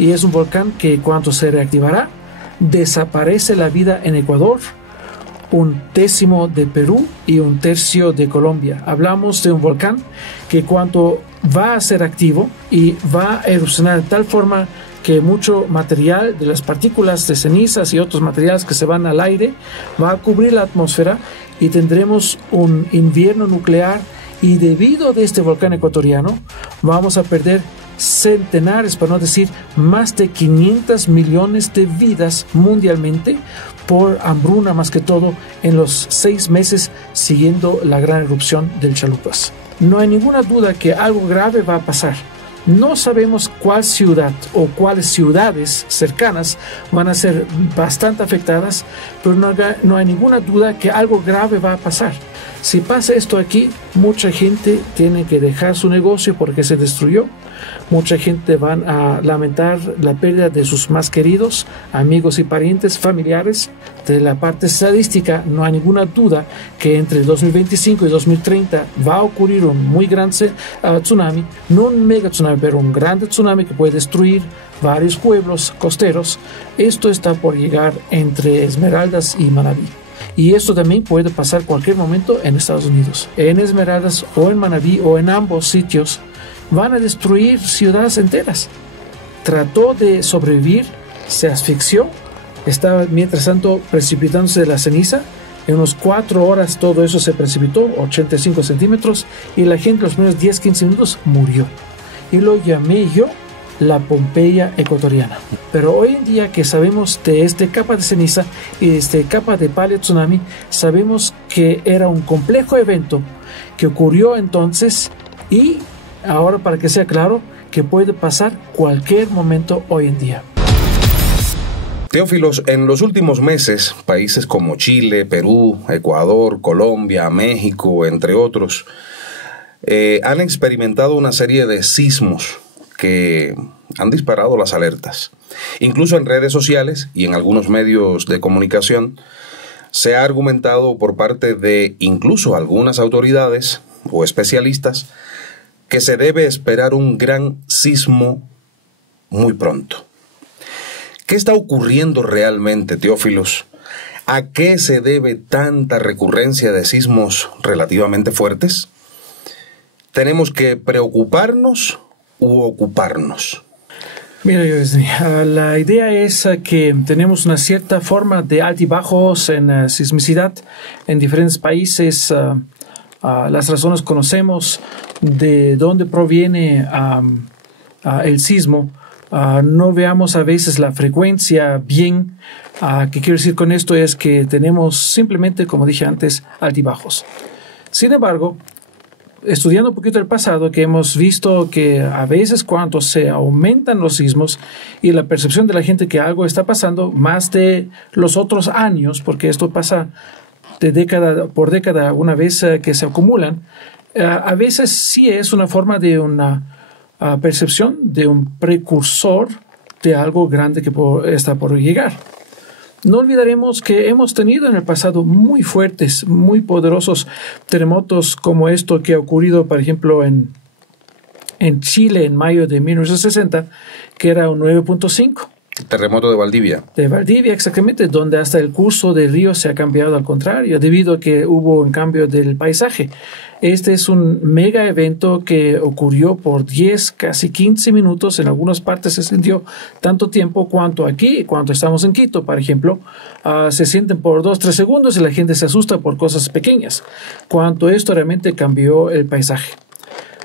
y es un volcán que cuando se reactivará, desaparece la vida en Ecuador, 1/10 de Perú y 1/3 de Colombia. Hablamos de un volcán que cuando va a ser activo y va a erupcionar de tal forma que mucho material de las partículas de cenizas y otros materiales que se van al aire va a cubrir la atmósfera y tendremos un invierno nuclear, y debido a este volcán ecuatoriano vamos a perder centenares, para no decir más de 500 millones de vidas mundialmente por hambruna, más que todo en los 6 meses siguiendo la gran erupción del Chalupas. No hay ninguna duda que algo grave va a pasar. No sabemos cuál ciudad o cuáles ciudades cercanas van a ser bastante afectadas, pero no hay ninguna duda que algo grave va a pasar. Si pasa esto aquí, mucha gente tiene que dejar su negocio porque se destruyó. Mucha gente va a lamentar la pérdida de sus más queridos, amigos y parientes, familiares. De la parte estadística, no hay ninguna duda que entre 2025 y 2030 va a ocurrir un muy gran tsunami, no un mega tsunami, pero un grande tsunami que puede destruir varios pueblos costeros. Esto está por llegar entre Esmeraldas y Manabí. Y esto también puede pasar cualquier momento en Estados Unidos. En Esmeraldas o en Manabí o en ambos sitios van a destruir ciudades enteras. Trató de sobrevivir, se asfixió, estaba mientras tanto precipitándose de la ceniza. En unos 4 horas todo eso se precipitó, 85 centímetros, y la gente los primeros 10-15 minutos murió. Y lo llamé yo la Pompeya ecuatoriana. Pero hoy en día que sabemos de esta capa de ceniza y de esta capa de paleo tsunami, sabemos que era un complejo evento que ocurrió entonces, y ahora, para que sea claro, que puede pasar cualquier momento hoy en día. Teófilos, en los últimos meses, países como Chile, Perú, Ecuador, Colombia, México, entre otros, han experimentado una serie de sismos que han disparado las alertas. Incluso en redes sociales y en algunos medios de comunicación se ha argumentado por parte de incluso algunas autoridades o especialistas que se debe esperar un gran sismo muy pronto. ¿Qué está ocurriendo realmente, Teófilos? ¿A qué se debe tanta recurrencia de sismos relativamente fuertes? ¿Tenemos que preocuparnos u ocuparnos? Mira, la idea es que tenemos una cierta forma de altibajos en sismicidad en diferentes países. Las razones conocemos de dónde proviene el sismo. No veamos a veces la frecuencia bien. ¿Qué quiero decir con esto? Es que tenemos simplemente, como dije antes, altibajos. Sin embargo, estudiando un poquito el pasado, que hemos visto que a veces cuando se aumentan los sismos y la percepción de la gente que algo está pasando más de los otros años, porque esto pasa de década por década una vez que se acumulan, a veces sí es una forma de una percepción de un precursor de algo grande que está por llegar. No olvidaremos que hemos tenido en el pasado muy fuertes, muy poderosos terremotos como esto que ha ocurrido, por ejemplo, en Chile en mayo de 1960, que era un 9.5. Terremoto de Valdivia. De Valdivia, exactamente, donde hasta el curso del río se ha cambiado al contrario, debido a que hubo un cambio del paisaje. Este es un mega evento que ocurrió por 10, casi 15 minutos. En algunas partes se sintió tanto tiempo cuanto aquí, cuando estamos en Quito, por ejemplo. Se sienten por 2-3 segundos y la gente se asusta por cosas pequeñas. Cuanto esto realmente cambió el paisaje.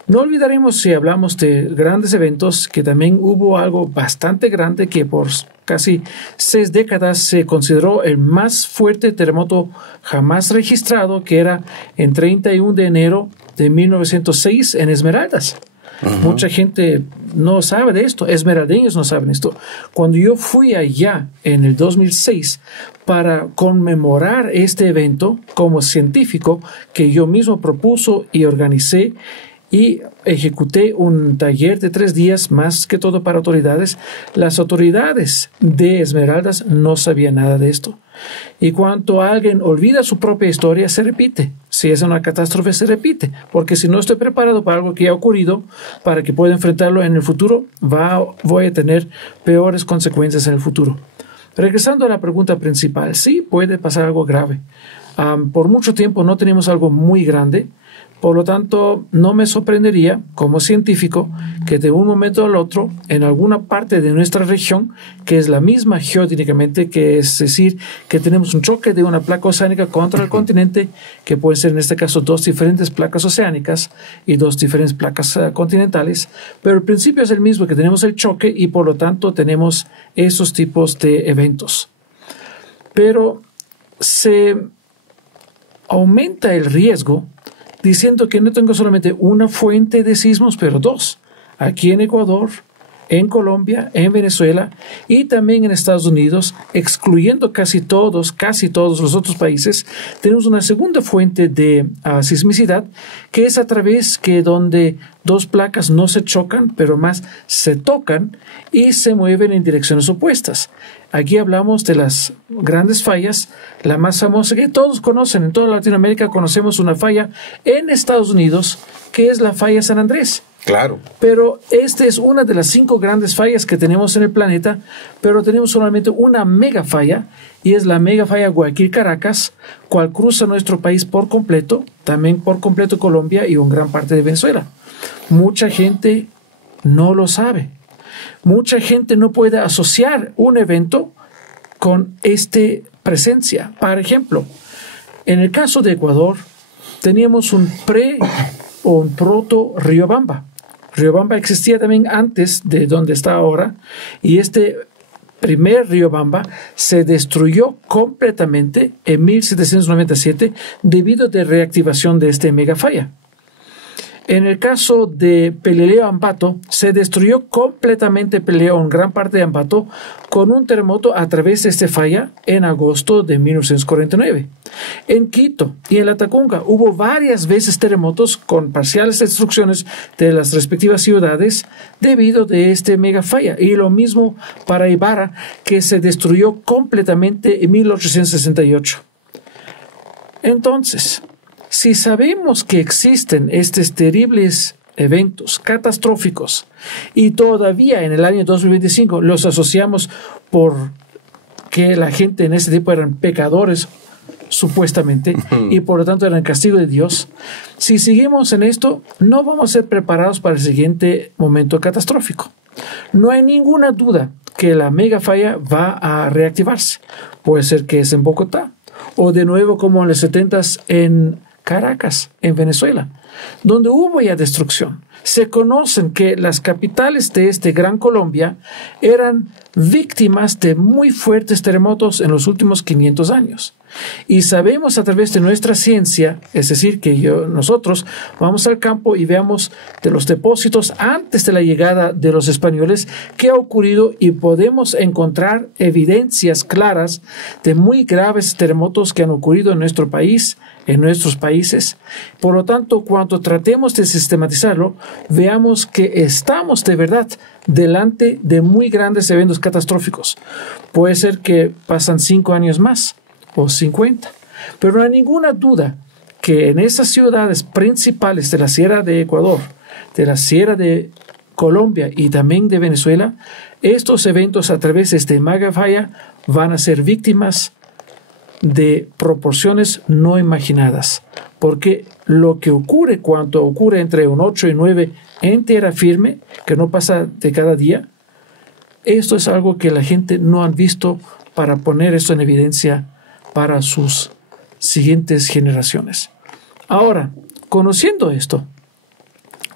No olvidaremos, si hablamos de grandes eventos, que también hubo algo bastante grande que por casi 6 décadas se consideró el más fuerte terremoto jamás registrado, que era en 31 de enero de 1906 en Esmeraldas. Mucha gente no sabe de esto, esmeraldeños no saben esto. Cuando yo fui allá en el 2006 para conmemorar este evento como científico que yo mismo propuso y organicé, y ejecuté un taller de 3 días, más que todo para autoridades. Las autoridades de Esmeraldas no sabían nada de esto. Y cuando alguien olvida su propia historia, se repite. Si es una catástrofe, se repite. Porque si no estoy preparado para algo que ha ocurrido, para que pueda enfrentarlo en el futuro, voy a tener peores consecuencias en el futuro. Regresando a la pregunta principal, sí puede pasar algo grave. Por mucho tiempo no tenemos algo muy grande, por lo tanto no me sorprendería como científico que de un momento al otro en alguna parte de nuestra región, que es la misma geotécnicamente, que es decir, que tenemos un choque de una placa oceánica contra el continente, que puede ser en este caso 2 diferentes placas oceánicas y 2 diferentes placas continentales, pero el principio es el mismo, que tenemos el choque y por lo tanto tenemos esos tipos de eventos. Pero se aumenta el riesgo diciendo que no tengo solamente una fuente de sismos, pero 2. Aquí en Ecuador, en Colombia, en Venezuela y también en Estados Unidos, excluyendo casi todos los otros países, tenemos una segunda fuente de sismicidad, que es a través que donde 2 placas no se chocan, pero más se tocan y se mueven en direcciones opuestas. Aquí hablamos de las grandes fallas, la más famosa que todos conocen, en toda Latinoamérica conocemos una falla en Estados Unidos, que es la falla San Andrés. Claro. Pero esta es una de las 5 grandes fallas que tenemos en el planeta, pero tenemos solamente una mega falla, y es la mega falla Guayaquil-Caracas, cual cruza nuestro país por completo, también por completo Colombia y una gran parte de Venezuela. Mucha gente no lo sabe. Mucha gente no puede asociar un evento con esta presencia. Por ejemplo, en el caso de Ecuador, teníamos un o un proto Riobamba. Riobamba existía también antes de donde está ahora, y este primer Riobamba se destruyó completamente en 1797 debido a la reactivación de esta mega falla. En el caso de Pelileo Ambato, se destruyó completamente Pelileo, en gran parte de Ambato, con un terremoto a través de esta falla en agosto de 1949. En Quito y en La Tacunga hubo varias veces terremotos con parciales destrucciones de las respectivas ciudades debido de esta mega falla. Y lo mismo para Ibarra, que se destruyó completamente en 1868. Entonces, si sabemos que existen estos terribles eventos catastróficos y todavía en el año 2025 los asociamos por que la gente en ese tiempo eran pecadores, supuestamente, y por lo tanto eran castigo de Dios, si seguimos en esto, no vamos a ser preparados para el siguiente momento catastrófico. No hay ninguna duda que la mega falla va a reactivarse. Puede ser que es en Bogotá, o de nuevo como en los 70s en Caracas, en Venezuela, donde hubo ya destrucción. Se conocen que las capitales de este Gran Colombia eran víctimas de muy fuertes terremotos en los últimos 500 años. Y sabemos a través de nuestra ciencia, es decir, que nosotros vamos al campo y veamos de los depósitos antes de la llegada de los españoles qué ha ocurrido, y podemos encontrar evidencias claras de muy graves terremotos que han ocurrido en nuestro país, en nuestros países. Por lo tanto, cuando tratemos de sistematizarlo, veamos que estamos de verdad delante de muy grandes eventos catastróficos. Puede ser que pasan 5 años más o 50, pero no hay ninguna duda que en esas ciudades principales de la Sierra de Ecuador, de la Sierra de Colombia y también de Venezuela, estos eventos a través de este mega falla van a ser víctimas de proporciones no imaginadas, porque lo que ocurre cuando ocurre entre un 8 y 9 en tierra firme, que no pasa de cada día, esto es algo que la gente no ha visto para poner esto en evidencia para sus siguientes generaciones. Ahora, conociendo esto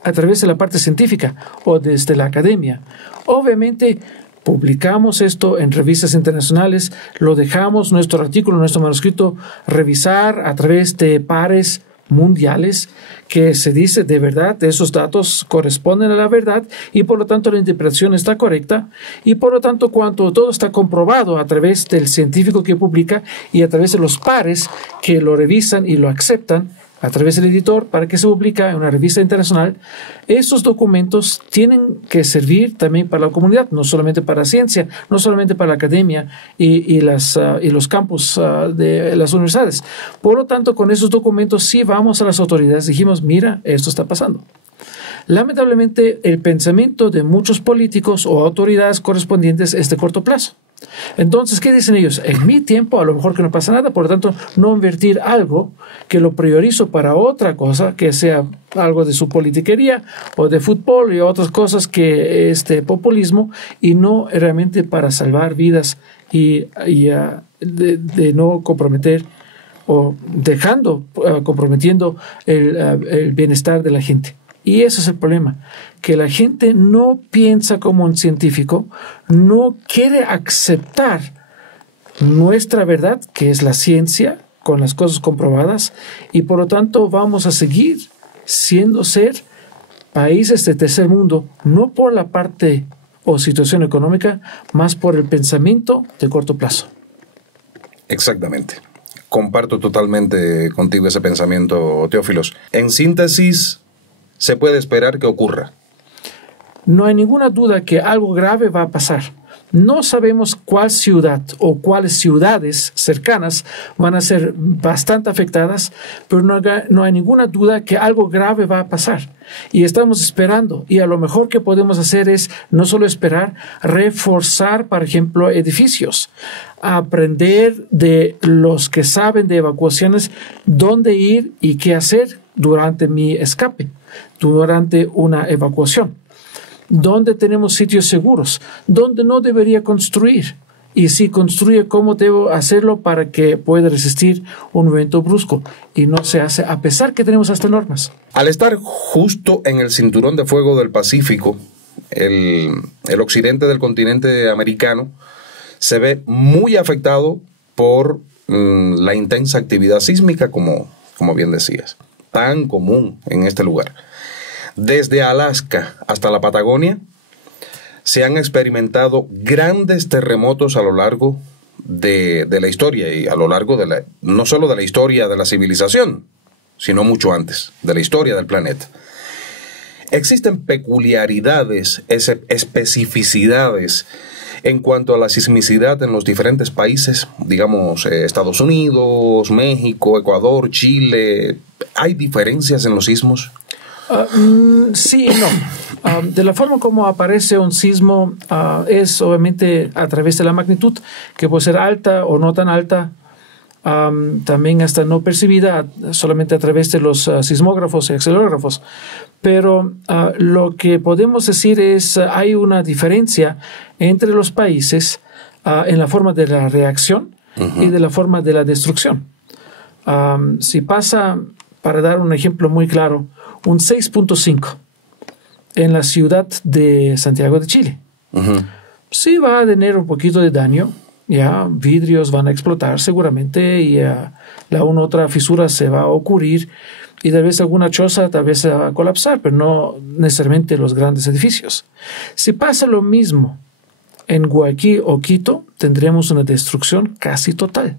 a través de la parte científica o desde la academia, obviamente publicamos esto en revistas internacionales, lo dejamos, nuestro artículo, nuestro manuscrito, revisar a través de pares mundiales, que se dice de verdad esos datos corresponden a la verdad y por lo tanto la interpretación está correcta, y por lo tanto cuando todo está comprobado a través del científico que publica y a través de los pares que lo revisan y lo aceptan, a través del editor para que se publique en una revista internacional. Estos documentos tienen que servir también para la comunidad, no solamente para la ciencia, no solamente para la academia y los campus de las universidades. Por lo tanto, con esos documentos sí vamos a las autoridades, dijimos, mira, esto está pasando. Lamentablemente, el pensamiento de muchos políticos o autoridades correspondientes es de corto plazo. Entonces, ¿qué dicen ellos? En mi tiempo, a lo mejor que no pasa nada, por lo tanto, no invertir algo que lo priorizo para otra cosa, que sea algo de su politiquería o de fútbol y otras cosas que populismo, y no realmente para salvar vidas y de no comprometer o comprometiendo el bienestar de la gente. Y ese es el problema, que la gente no piensa como un científico, no quiere aceptar nuestra verdad, que es la ciencia, con las cosas comprobadas, y por lo tanto vamos a seguir ser países de tercer mundo, no por la parte o situación económica, más por el pensamiento de corto plazo. Exactamente. Comparto totalmente contigo ese pensamiento, Teófilos. En síntesis, se puede esperar que ocurra. No hay ninguna duda que algo grave va a pasar. No sabemos cuál ciudad o cuáles ciudades cercanas van a ser bastante afectadas, pero no hay ninguna duda que algo grave va a pasar. Y estamos esperando. Y a lo mejor que podemos hacer es no solo esperar, reforzar, por ejemplo, edificios. Aprender de los que saben de evacuaciones dónde ir y qué hacer durante mi escape, durante una evacuación. ¿Dónde tenemos sitios seguros? ¿Dónde no debería construir? Y si construye, ¿cómo debo hacerlo para que pueda resistir un evento brusco? Y no se hace, a pesar que tenemos hasta normas. Al estar justo en el cinturón de fuego del Pacífico, el occidente del continente americano se ve muy afectado por la intensa actividad sísmica, como bien decías, tan común en este lugar. Desde Alaska hasta la Patagonia se han experimentado grandes terremotos a lo largo de la historia y a lo largo no solo de la historia de la civilización, sino mucho antes, de la historia del planeta. Existen peculiaridades, especificidades en cuanto a la sismicidad en los diferentes países, digamos Estados Unidos, México, Ecuador, Chile. ¿Hay diferencias en los sismos? Sí y no. De la forma como aparece un sismo es obviamente a través de la magnitud, que puede ser alta o no tan alta, también hasta no percibida solamente a través de los sismógrafos y acelerógrafos. Pero lo que podemos decir es hay una diferencia entre los países en la forma de la reacción y de la forma de la destrucción. Si pasa, para dar un ejemplo muy claro, un 6.5 en la ciudad de Santiago de Chile. Sí va a tener un poquito de daño, ya vidrios van a explotar seguramente y una otra fisura se va a ocurrir y tal vez alguna choza tal vez se va a colapsar, pero no necesariamente los grandes edificios. Si pasa lo mismo en Guayaquil o Quito, tendremos una destrucción casi total.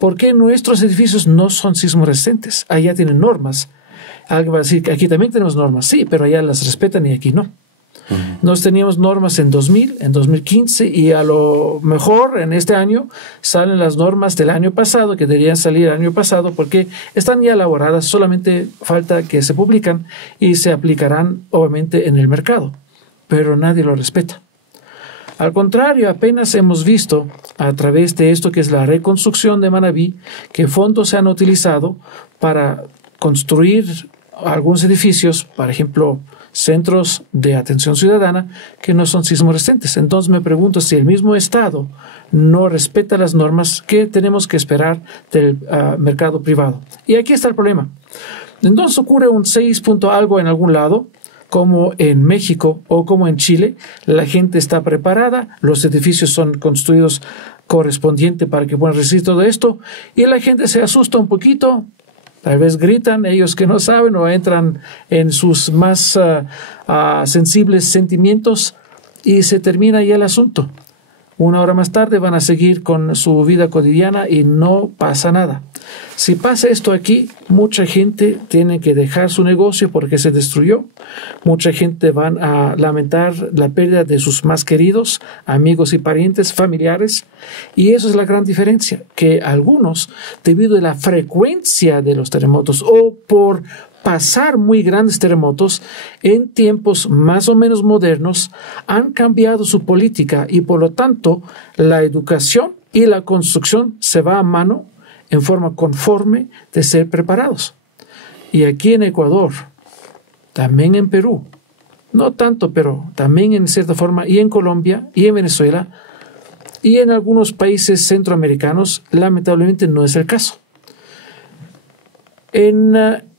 Porque nuestros edificios no son sismo resistentes, allá tienen normas. Alguien va a decir que aquí también tenemos normas, sí, pero allá las respetan y aquí no. Nos teníamos normas en 2000, en 2015 y a lo mejor en este año salen las normas del año pasado, que deberían salir el año pasado porque están ya elaboradas, solamente falta que se publican y se aplicarán obviamente en el mercado, pero nadie lo respeta. Al contrario, apenas hemos visto a través de esto que es la reconstrucción de Manabí, que fondos se han utilizado para construir algunos edificios, por ejemplo, centros de atención ciudadana que no son sismo resistentes. Entonces me pregunto si el mismo Estado no respeta las normas, ¿qué tenemos que esperar del mercado privado? Y aquí está el problema. Entonces ocurre un 6 punto algo en algún lado, como en México o como en Chile, la gente está preparada, los edificios son construidos correspondiente para que puedan resistir todo esto, y la gente se asusta un poquito, tal vez gritan ellos que no saben o entran en sus más sensibles sentimientos y se termina ya el asunto. Una hora más tarde van a seguir con su vida cotidiana y no pasa nada. Si pasa esto aquí, mucha gente tiene que dejar su negocio porque se destruyó. Mucha gente van a lamentar la pérdida de sus más queridos, amigos y parientes, familiares. Y eso es la gran diferencia, que algunos, debido a la frecuencia de los terremotos o por pasar muy grandes terremotos en tiempos más o menos modernos, han cambiado su política y por lo tanto la educación y la construcción se va a mano en forma conforme de ser preparados. Y aquí en Ecuador, también en Perú, no tanto, pero también en cierta forma, y en Colombia y en Venezuela y en algunos países centroamericanos, lamentablemente no es el caso. En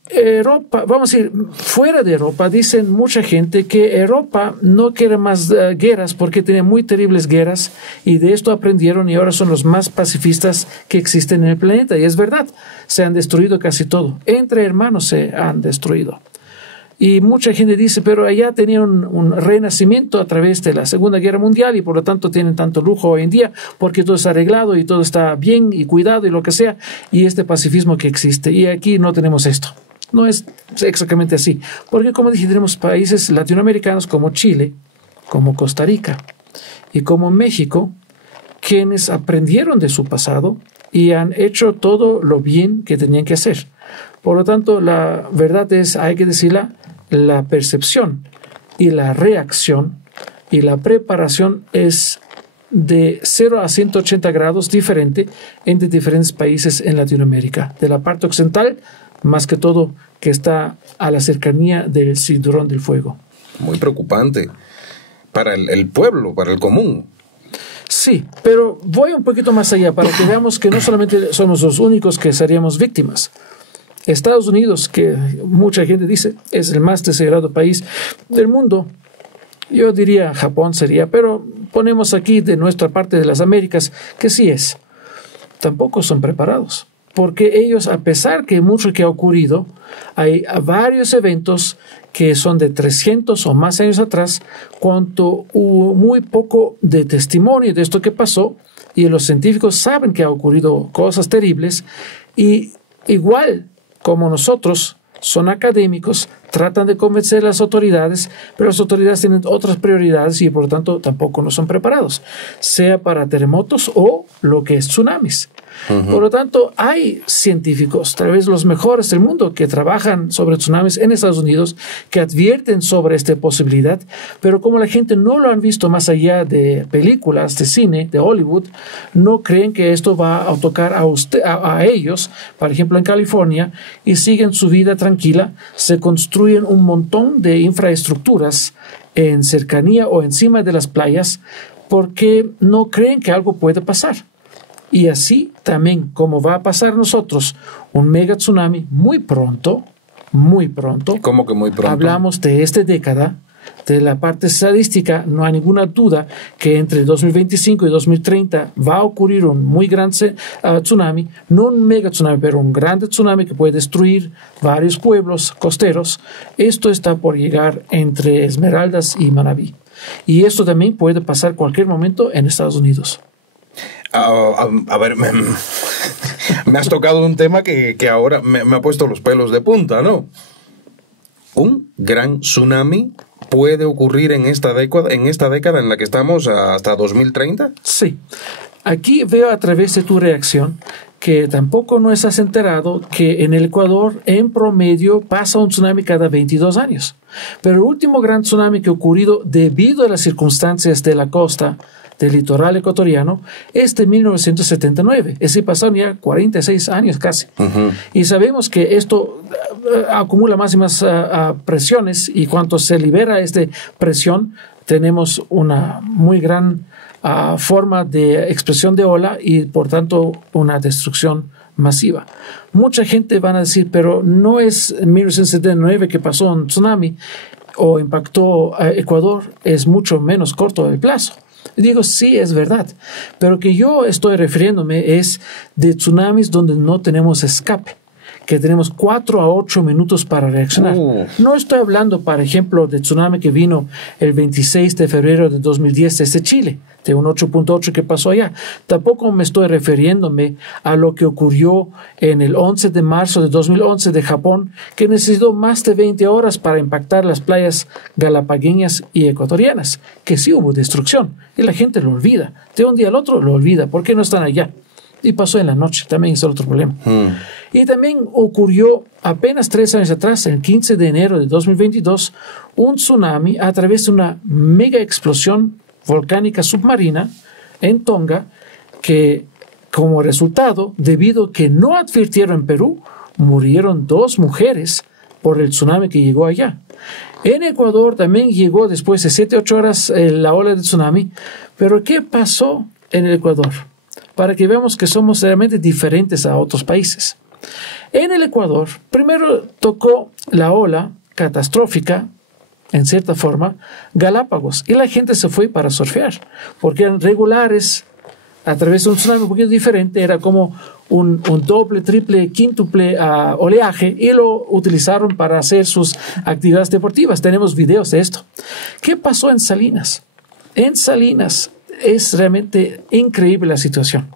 Europa, vamos a ir fuera de Europa, dicen mucha gente que Europa no quiere más guerras porque tenía muy terribles guerras y de esto aprendieron y ahora son los más pacifistas que existen en el planeta. Y es verdad, se han destruido casi todo. Entre hermanos se han destruido. Y mucha gente dice, pero allá tenían un renacimiento a través de la Segunda Guerra Mundial y por lo tanto tienen tanto lujo hoy en día porque todo está arreglado y todo está bien y cuidado y lo que sea, y este pacifismo que existe. Y aquí no tenemos esto. No es exactamente así, porque como dije, tenemos países latinoamericanos como Chile, como Costa Rica y como México, quienes aprendieron de su pasado y han hecho todo lo bien que tenían que hacer. Por lo tanto, la verdad es, hay que decirla, la percepción y la reacción y la preparación es de 0 a 180 grados diferente entre diferentes países en Latinoamérica, de la parte occidental, más que todo que está a la cercanía del cinturón del fuego. Muy preocupante para el pueblo, para el común. Sí, pero voy un poquito más allá para que veamos que no solamente somos los únicos que seríamos víctimas. Estados Unidos, que mucha gente dice es el más desarrollado país del mundo, yo diría Japón sería, pero ponemos aquí de nuestra parte de las Américas que sí es. Tampoco son preparados. Porque ellos, a pesar que mucho que ha ocurrido, hay varios eventos que son de 300 o más años atrás, cuando hubo muy poco de testimonio de esto que pasó, y los científicos saben que ha ocurrido cosas terribles, y igual como nosotros, son académicos, tratan de convencer a las autoridades, pero las autoridades tienen otras prioridades y por lo tanto tampoco no son preparados, sea para terremotos o lo que es tsunamis. Por lo tanto, hay científicos, tal vez los mejores del mundo, que trabajan sobre tsunamis en Estados Unidos, que advierten sobre esta posibilidad, pero como la gente no lo han visto más allá de películas, de cine, de Hollywood, no creen que esto va a tocar a ellos, por ejemplo en California, y siguen su vida tranquila, se construyen un montón de infraestructuras en cercanía o encima de las playas, porque no creen que algo puede pasar. Y así también, como va a pasar nosotros, un mega tsunami muy pronto. ¿Cómo que muy pronto? Hablamos de esta década, de la parte estadística, no hay ninguna duda que entre 2025 y 2030 va a ocurrir un muy gran tsunami, no un mega tsunami, pero un grande tsunami que puede destruir varios pueblos costeros. Esto está por llegar entre Esmeraldas y Manabí. Y esto también puede pasar cualquier momento en Estados Unidos. A ver, me has tocado un tema que ahora me ha puesto los pelos de punta, ¿no? ¿Un gran tsunami puede ocurrir en esta década en la que estamos hasta 2030? Sí. Aquí veo a través de tu reacción que tampoco no estás enterado que en el Ecuador en promedio pasa un tsunami cada 22 años. Pero el último gran tsunami que ha ocurrido debido a las circunstancias de la costa del litoral ecuatoriano es de 1979. Es decir, pasaron ya 46 años casi. Y sabemos que esto acumula más y más presiones, y cuando se libera esta presión tenemos una muy gran forma de expresión de ola y por tanto una destrucción masiva. Mucha gente van a decir, pero no es 1979 que pasó un tsunami o impactó a Ecuador, es mucho menos corto el plazo. Digo, sí, es verdad, pero que yo estoy refiriéndome es de tsunamis donde no tenemos escape, que tenemos 4 a 8 minutos para reaccionar. No estoy hablando, por ejemplo, del tsunami que vino el 26 de febrero de 2010 desde Chile, de un 8.8 que pasó allá. Tampoco me estoy refiriéndome a lo que ocurrió en el 11 de marzo de 2011 de Japón, que necesitó más de 20 horas para impactar las playas galapagueñas y ecuatorianas, que sí hubo destrucción y la gente lo olvida. De un día al otro lo olvida. ¿Por qué no están allá? Y pasó en la noche, también es otro problema. Y también ocurrió apenas 3 años atrás, el 15 de enero de 2022, un tsunami a través de una mega explosión volcánica submarina en Tonga, que como resultado, debido a que no advirtieron en Perú, murieron 2 mujeres por el tsunami que llegó allá. En Ecuador también llegó después de 7-8 horas la ola del tsunami. Pero ¿qué pasó en el Ecuador? Para que veamos que somos realmente diferentes a otros países. En el Ecuador, primero tocó la ola catastrófica, en cierta forma, Galápagos, y la gente se fue para surfear, porque eran regulares, a través de un tsunami un poquito diferente, era como un doble, triple, quíntuple oleaje, y lo utilizaron para hacer sus actividades deportivas. Tenemos videos de esto. ¿Qué pasó en Salinas? En Salinas es realmente increíble la situación.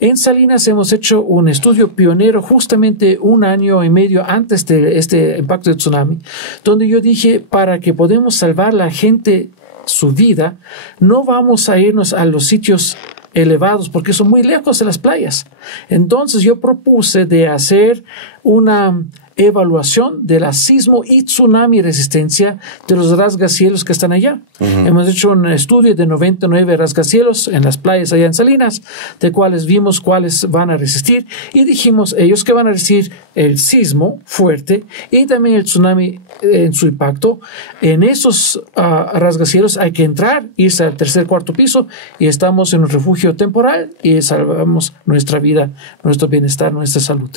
En Salinas hemos hecho un estudio pionero justamente 1 año y medio antes de este impacto de tsunami, donde yo dije, para que podamos salvar a la gente su vida, no vamos a irnos a los sitios elevados porque son muy lejos de las playas. Entonces yo propuse de hacer una evaluación de la sismo y tsunami resistencia de los rasgacielos que están allá. Hemos hecho un estudio de 99 rasgacielos en las playas allá en Salinas, de cuales vimos cuáles van a resistir, y dijimos ellos que van a resistir el sismo fuerte y también el tsunami en su impacto. En esos rasgacielos hay que entrar, irse al 3er, 4º piso, y estamos en un refugio temporal y salvamos nuestra vida, nuestro bienestar, nuestra salud.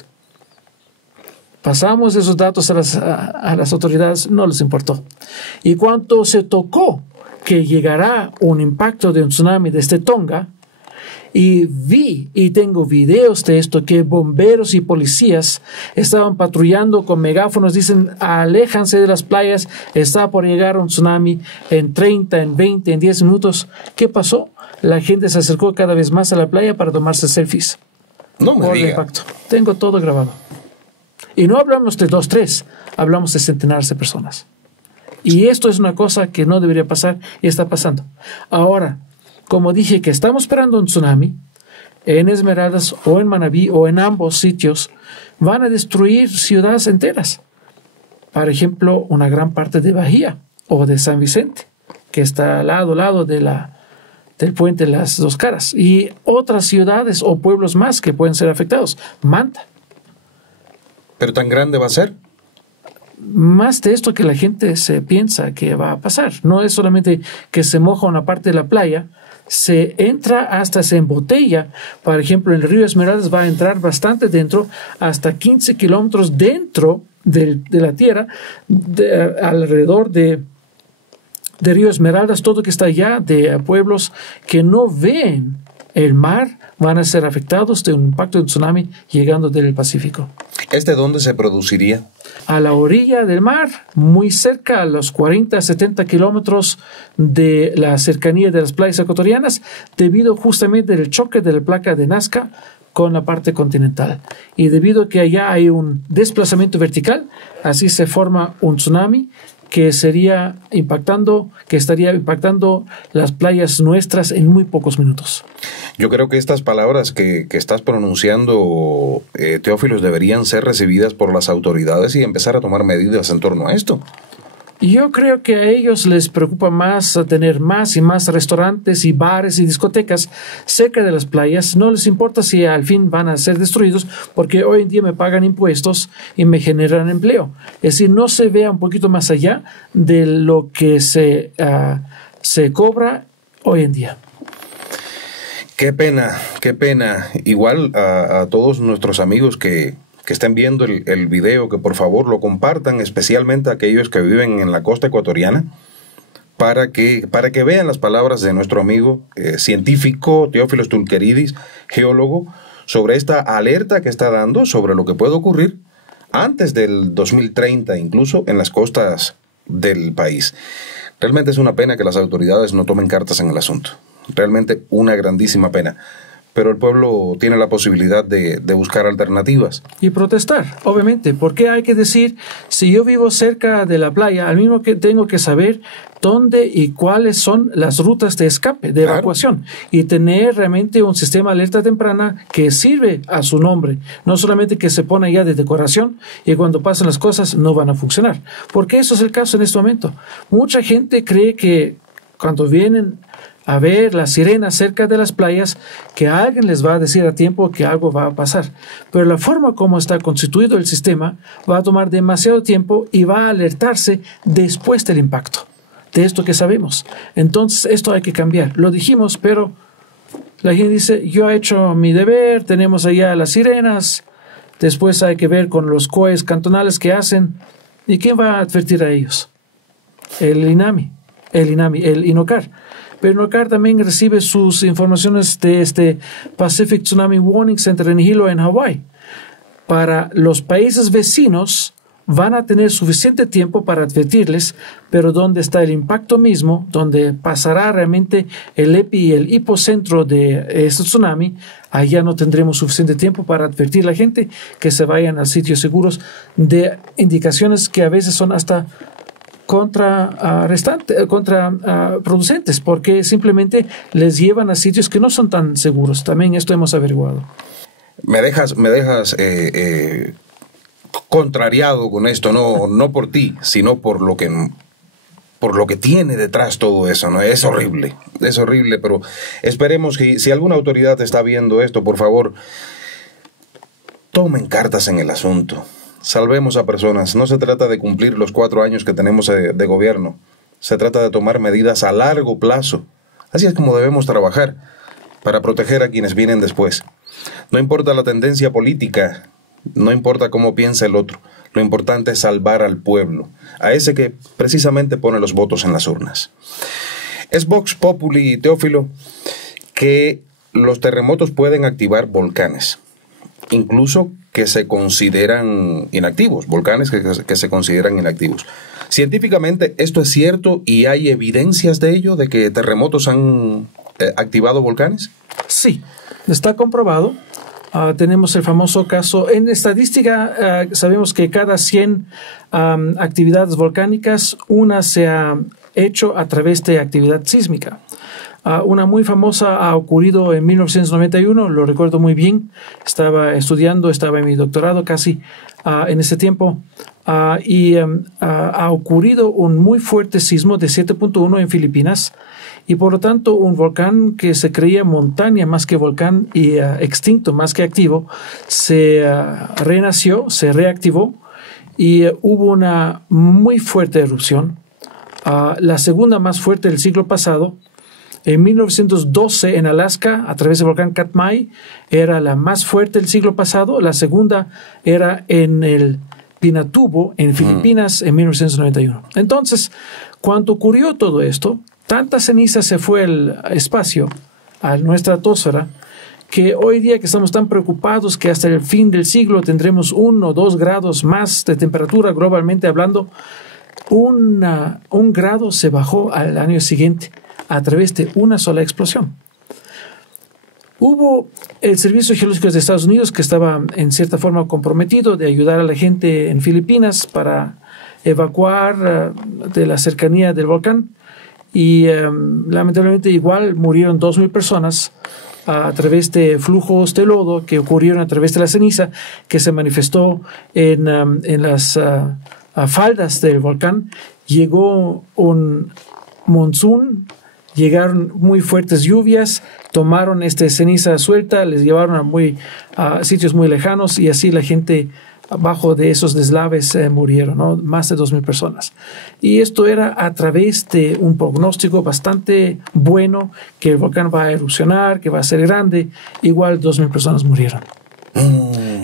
Pasamos esos datos a las autoridades, no les importó. Y cuando se tocó que llegará un impacto de un tsunami desde Tonga, y vi, y tengo videos de esto, que bomberos y policías estaban patrullando con megáfonos, dicen, aléjanse de las playas, está por llegar un tsunami en 30, en 20, en 10 minutos. ¿Qué pasó? La gente se acercó cada vez más a la playa para tomarse selfies. No me diga. Impacto. Tengo todo grabado. Y no hablamos de 2, 3, hablamos de centenares de personas. Y esto es una cosa que no debería pasar y está pasando. Ahora, como dije que estamos esperando un tsunami, en Esmeraldas o en Manabí o en ambos sitios, van a destruir ciudades enteras. Por ejemplo, una gran parte de Bahía o de San Vicente, que está al lado del puente de las Dos Caras. Y otras ciudades o pueblos más que pueden ser afectados. Manta. ¿Pero tan grande va a ser? Más de esto que la gente se piensa que va a pasar. No es solamente que se moja una parte de la playa, se entra hasta se embotella. Por ejemplo, en el río Esmeraldas va a entrar bastante dentro, hasta 15 kilómetros dentro de la tierra, alrededor de río Esmeraldas, todo que está allá, de pueblos que no ven el mar, van a ser afectados de un impacto de tsunami llegando del Pacífico. ¿Este dónde se produciría? A la orilla del mar, muy cerca, a los 40-70 kilómetros de la cercanía de las playas ecuatorianas, debido justamente al choque de la placa de Nazca con la parte continental. Y debido a que allá hay un desplazamiento vertical, así se forma un tsunami que estaría impactando las playas nuestras en muy pocos minutos. Yo creo que estas palabras que estás pronunciando, Teófilos, deberían ser recibidas por las autoridades y empezar a tomar medidas en torno a esto. Yo creo que a ellos les preocupa más tener más y más restaurantes y bares y discotecas cerca de las playas. No les importa si al fin van a ser destruidos, porque hoy en día me pagan impuestos y me generan empleo. Es decir, no se vea un poquito más allá de lo que se cobra hoy en día. Qué pena, qué pena. Igual a todos nuestros amigos que estén viendo el video, que por favor lo compartan, especialmente a aquellos que viven en la costa ecuatoriana, para que vean las palabras de nuestro amigo científico Teófilos Tulqueridis, geólogo, sobre esta alerta que está dando sobre lo que puede ocurrir antes del 2030, incluso en las costas del país. Realmente es una pena que las autoridades no tomen cartas en el asunto. Realmente una grandísima pena. Pero el pueblo tiene la posibilidad de buscar alternativas. Y protestar, obviamente, porque hay que decir, si yo vivo cerca de la playa, al mismo que tengo que saber dónde y cuáles son las rutas de escape, de evacuación, y tener realmente un sistema de alerta temprana que sirve a su nombre, no solamente que se pone ya de decoración y cuando pasan las cosas no van a funcionar, porque eso es el caso en este momento. Mucha gente cree que cuando vienen a ver las sirenas cerca de las playas, que alguien les va a decir a tiempo que algo va a pasar. Pero la forma como está constituido el sistema va a tomar demasiado tiempo y va a alertarse después del impacto de esto que sabemos. Entonces, esto hay que cambiar. Lo dijimos, pero la gente dice, yo he hecho mi deber, tenemos allá las sirenas, después hay que ver con los COEs cantonales que hacen. ¿Y quién va a advertir a ellos? El INOCAR. Pero INOCAR también recibe sus informaciones de este Pacific Tsunami Warning Center en Hilo, en Hawái. Para los países vecinos van a tener suficiente tiempo para advertirles, pero donde está el impacto mismo, donde pasará realmente el epi y el hipocentro de este tsunami, allá no tendremos suficiente tiempo para advertir a la gente que se vayan a sitios seguros, de indicaciones que a veces son hasta contraproducentes, porque simplemente les llevan a sitios que no son tan seguros. También esto hemos averiguado. Me dejas contrariado con esto, no por ti, sino por lo que tiene detrás todo eso, ¿no? Es horrible, pero esperemos que si alguna autoridad está viendo esto, por favor, tomen cartas en el asunto. Salvemos a personas. No se trata de cumplir los 4 años que tenemos de gobierno. Se trata de tomar medidas a largo plazo. Así es como debemos trabajar para proteger a quienes vienen después. No importa la tendencia política, no importa cómo piensa el otro. Lo importante es salvar al pueblo, a ese que precisamente pone los votos en las urnas. Es Vox Populi, Teófilo, que los terremotos pueden activar volcanes, incluso que se consideran inactivos, volcanes que se consideran inactivos. Científicamente, ¿esto es cierto y hay evidencias de ello, de que terremotos han activado volcanes? Sí, está comprobado. Tenemos el famoso caso. En estadística, sabemos que cada 100 actividades volcánicas, una se ha hecho a través de actividad sísmica. Una muy famosa ha ocurrido en 1991, lo recuerdo muy bien. Estaba en mi doctorado casi en ese tiempo, y ha ocurrido un muy fuerte sismo de 7.1 en Filipinas, y por lo tanto un volcán que se creía montaña más que volcán y extinto más que activo, se renació, se reactivó, y hubo una muy fuerte erupción, la segunda más fuerte del siglo pasado. En 1912, en Alaska, a través del volcán Katmai, era la más fuerte del siglo pasado. La segunda era en el Pinatubo, en Filipinas, en 1991. Entonces, cuando ocurrió todo esto, tanta ceniza se fue al espacio, a nuestra atmósfera, que hoy día que estamos tan preocupados que hasta el fin del siglo tendremos 1 o 2 grados más de temperatura globalmente hablando, un grado se bajó al año siguiente a través de una sola explosión. Hubo el Servicio Geológico de Estados Unidos, que estaba en cierta forma comprometido de ayudar a la gente en Filipinas para evacuar de la cercanía del volcán, y lamentablemente igual murieron 2,000 personas a través de flujos de lodo que ocurrieron a través de la ceniza que se manifestó en las faldas del volcán. Llegó un monzón, llegaron muy fuertes lluvias, tomaron ceniza suelta, les llevaron a sitios muy lejanos, y así la gente abajo de esos deslaves murieron, ¿no? Más de 2,000 personas. Y esto era a través de un pronóstico bastante bueno, que el volcán va a erupcionar, que va a ser grande. Igual 2,000 personas murieron.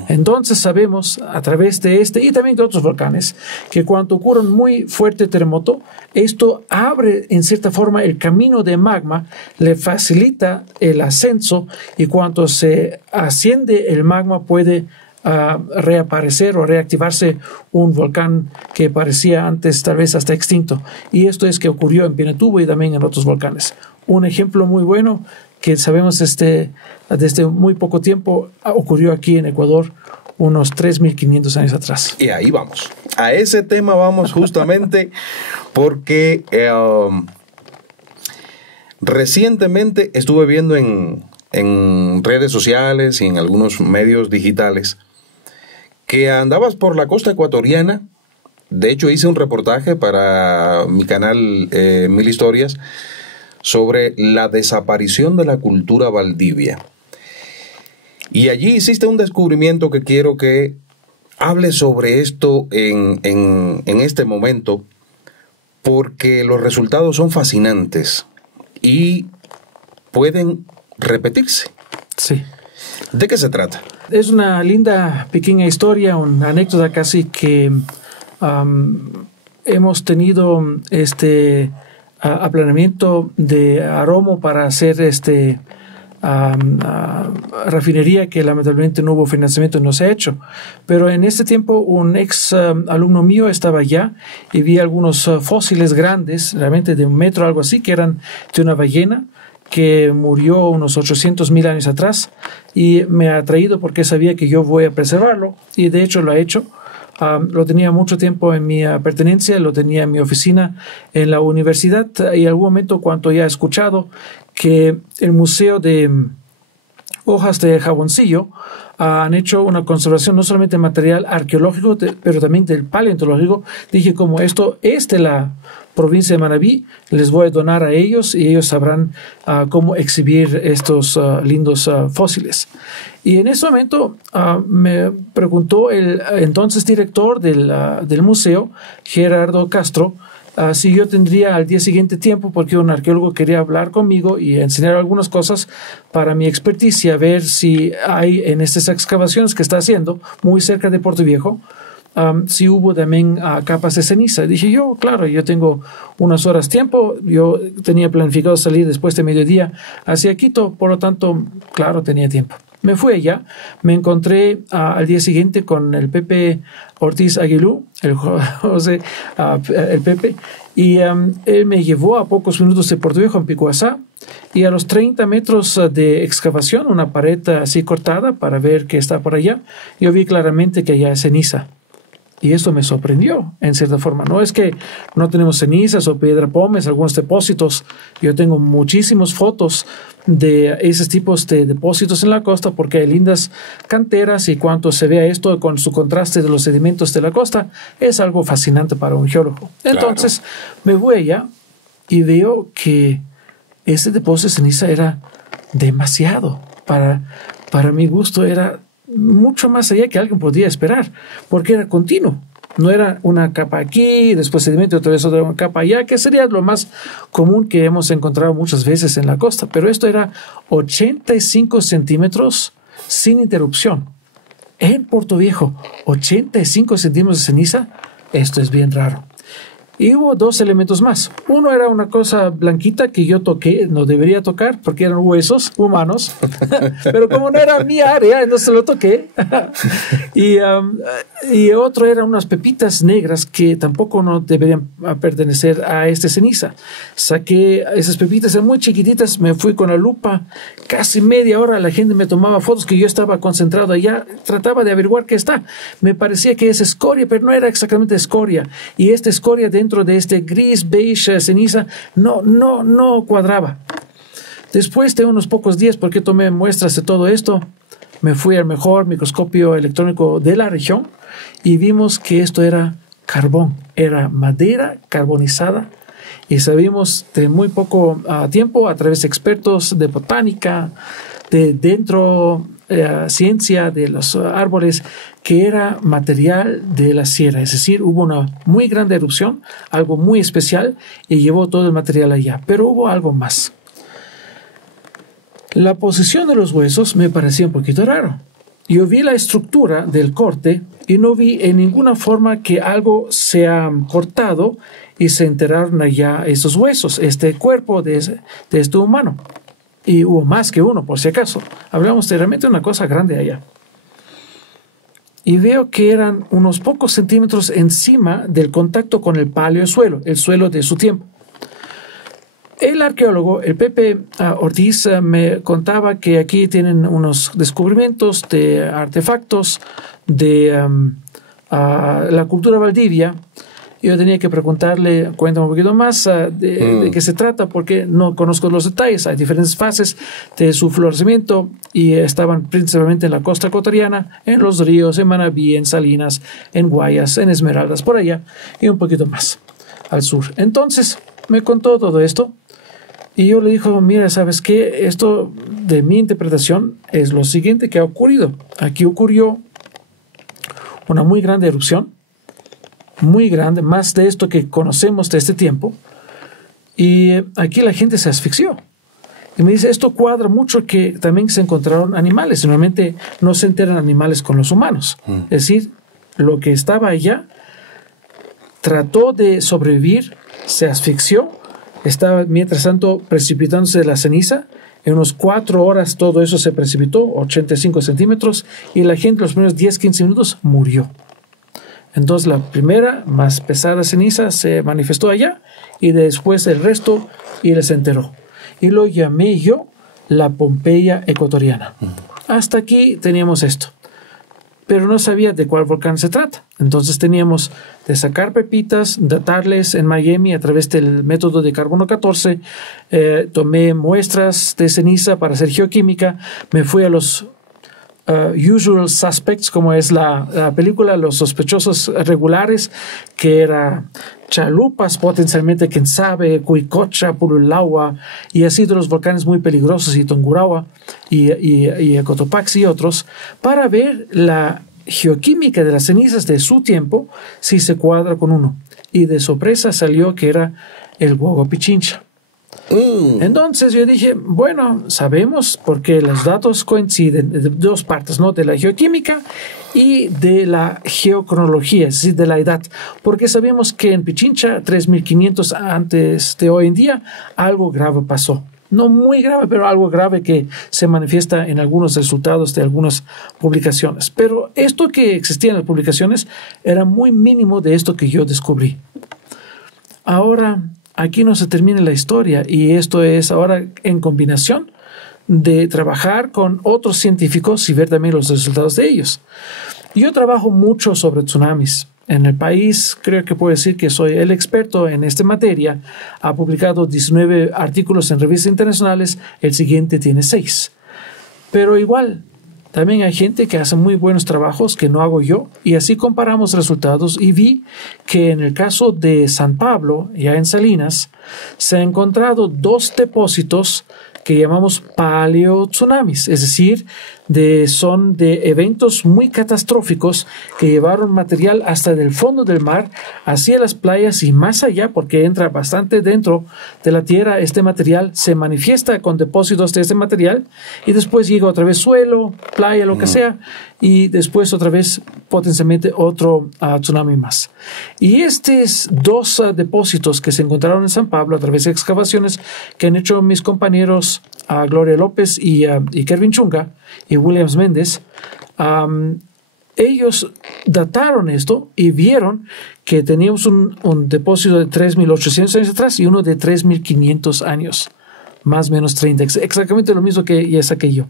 Entonces sabemos a través de y también de otros volcanes, que cuando ocurre un muy fuerte terremoto, esto abre en cierta forma el camino de magma, le facilita el ascenso, y cuando se asciende el magma puede reaparecer o reactivarse un volcán que parecía antes tal vez hasta extinto. Y esto es que ocurrió en Pinatubo y también en otros volcanes. Un ejemplo muy bueno que sabemos desde muy poco tiempo ocurrió aquí en Ecuador unos 3.500 años atrás. Y ahí vamos. A ese tema vamos justamente porque recientemente estuve viendo en redes sociales y en algunos medios digitales que andabas por la costa ecuatoriana. De hecho, hice un reportaje para mi canal Mil Historias sobre la desaparición de la cultura Valdivia. Y allí hiciste un descubrimiento que quiero que hable sobre esto en este momento, porque los resultados son fascinantes y pueden repetirse. Sí. ¿De qué se trata? Es una linda pequeña historia, una anécdota casi que hemos tenido aplanamiento de Aromo para hacer refinería que lamentablemente no hubo financiamiento, no se ha hecho. Pero en este tiempo un ex alumno mío estaba allá y vi algunos fósiles grandes, realmente de 1 metro, algo así, que eran de una ballena que murió unos 800.000 años atrás, y me ha atraído porque sabía que yo voy a preservarlo, y de hecho lo ha hecho. Lo tenía mucho tiempo en mi pertenencia, lo tenía en mi oficina en la universidad, y en algún momento cuando ya he escuchado que el Museo de Hojas de Jaboncillo han hecho una conservación no solamente de material arqueológico, pero también del paleontológico, dije, como esto es de la provincia de Manabí, les voy a donar a ellos y ellos sabrán cómo exhibir estos lindos fósiles. Y en ese momento me preguntó el entonces director del museo, Gerardo Castro, si yo tendría al día siguiente tiempo, porque un arqueólogo quería hablar conmigo y enseñar algunas cosas para mi experticia, ver si hay en estas excavaciones que está haciendo muy cerca de Puerto Viejo, si hubo también capas de ceniza. Dije yo, claro, yo tengo unas horas tiempo, yo tenía planificado salir después de mediodía hacia Quito, por lo tanto, claro, tenía tiempo. Me fui allá, me encontré al día siguiente con el Pepe Ortiz Aguilú, el Pepe, y él me llevó a pocos minutos de Puerto Viejo, en Picuazá, y a los 30 metros de excavación, una pared así cortada para ver qué está por allá, yo vi claramente que allá es ceniza. Y esto me sorprendió, en cierta forma. No es que no tenemos cenizas o piedra pómez, algunos depósitos. Yo tengo muchísimas fotos de esos tipos de depósitos en la costa, porque hay lindas canteras, y cuando se vea esto con su contraste de los sedimentos de la costa, es algo fascinante para un geólogo. Entonces, me voy allá y veo que ese depósito de ceniza era demasiado. Para mi gusto era mucho más allá que alguien podía esperar, porque era continuo. No era una capa aquí, después sedimento, otra vez otra capa allá, que sería lo más común que hemos encontrado muchas veces en la costa. Pero esto era 85 centímetros sin interrupción. En Puerto Viejo, 85 centímetros de ceniza, esto es bien raro. Y hubo 2 elementos más. Uno era una cosa blanquita que yo toqué, no debería tocar porque eran huesos humanos, pero como no era mi área, entonces lo toqué. y otro eran unas pepitas negras que tampoco no deberían pertenecer a esta ceniza. Saqué esas pepitas, eran muy chiquititas, me fui con la lupa, casi media hora la gente me tomaba fotos, que yo estaba concentrado allá, trataba de averiguar qué está. Me parecía que es escoria, pero no era exactamente escoria. Y esta escoria dentro de este gris, beige, ceniza, no cuadraba. Después de unos pocos días, porque tomé muestras de todo esto, me fui al mejor microscopio electrónico de la región y vimos que esto era carbón, era madera carbonizada, y sabíamos de muy poco tiempo, a través de expertos de botánica, de ciencia de los árboles, que era material de la sierra. Es decir, hubo una muy grande erupción, algo muy especial, y llevó todo el material allá. Pero hubo algo más. La posición de los huesos me parecía un poquito raro. Yo vi la estructura del corte y no vi en ninguna forma que algo se ha cortado y se enterraron allá esos huesos, este cuerpo de este humano. Y hubo más que uno, por si acaso. Hablamos de realmente una cosa grande allá. y veo que eran unos pocos centímetros encima del contacto con el paleosuelo, el suelo de su tiempo. El arqueólogo, el Pepe Ortiz, me contaba que aquí tienen unos descubrimientos de artefactos de la cultura Valdivia. Yo tenía que preguntarle, cuéntame un poquito más de qué se trata, porque no conozco los detalles. Hay diferentes fases de su florecimiento y estaban principalmente en la costa ecuatoriana, en los ríos, en Manabí, en Salinas, en Guayas, en Esmeraldas, por allá, y un poquito más al sur. Entonces me contó todo esto y yo le dije, mira, ¿sabes qué? Esto de mi interpretación es lo siguiente que ha ocurrido. Aquí ocurrió una muy grande erupción, muy grande, más de esto que conocemos de este tiempo, y aquí la gente se asfixió. Y me dice, esto cuadra mucho que también se encontraron animales. Normalmente no se enteran animales con los humanos. Es decir, lo que estaba allá trató de sobrevivir, se asfixió, estaba mientras tanto precipitándose de la ceniza. En unos 4 horas todo eso se precipitó, 85 centímetros, y la gente los primeros 10-15 minutos murió. Entonces la primera, más pesada ceniza se manifestó allá y después el resto y les enteró. Y lo llamé yo la Pompeya ecuatoriana. Hasta aquí teníamos esto. Pero no sabía de cuál volcán se trata. Entonces teníamos de sacar pepitas, datarles en Miami a través del método de carbono 14. Tomé muestras de ceniza para hacer geoquímica. Me fui a los Usual Suspects, como es la película, los sospechosos regulares, que era Chalupas, potencialmente quién sabe, Cuicocha, Purulagua, y así de los volcanes muy peligrosos, y Tungurahua, y Cotopaxi y otros, para ver la geoquímica de las cenizas de su tiempo, si se cuadra con uno. Y de sorpresa salió que era el Huaguapichincha. Entonces yo dije, bueno, sabemos porque los datos coinciden de dos partes, ¿no? De la geoquímica y de la geocronología, es decir, de la edad. Porque sabemos que en Pichincha, 3500 antes de hoy en día, algo grave pasó. No muy grave, pero algo grave que se manifiesta en algunos resultados de algunas publicaciones. Pero esto que existía en las publicaciones era muy mínimo de esto que yo descubrí. Ahora, aquí no se termina la historia, y esto es ahora en combinación de trabajar con otros científicos y ver también los resultados de ellos. Yo trabajo mucho sobre tsunamis. En el país creo que puedo decir que soy el experto en esta materia. Ha publicado 19 artículos en revistas internacionales, el siguiente tiene 6. Pero igual, también hay gente que hace muy buenos trabajos que no hago yo, y así comparamos resultados y vi que en el caso de San Pablo, ya en Salinas, se han encontrado 2 depósitos que llamamos paleotsunamis, es decir, son de eventos muy catastróficos que llevaron material hasta del fondo del mar hacia las playas y más allá, porque entra bastante dentro de la tierra. Este material se manifiesta con depósitos de este material y después llega otra vez suelo, playa, lo que sea, y después otra vez potencialmente otro tsunami más. Y estos 2 depósitos que se encontraron en San Pablo a través de excavaciones que han hecho mis compañeros Gloria López y Kervin Chunga y Williams Méndez, ellos dataron esto y vieron que teníamos un depósito de 3.800 años atrás y uno de 3.500 años, más o menos 30, exactamente lo mismo que ya saqué yo.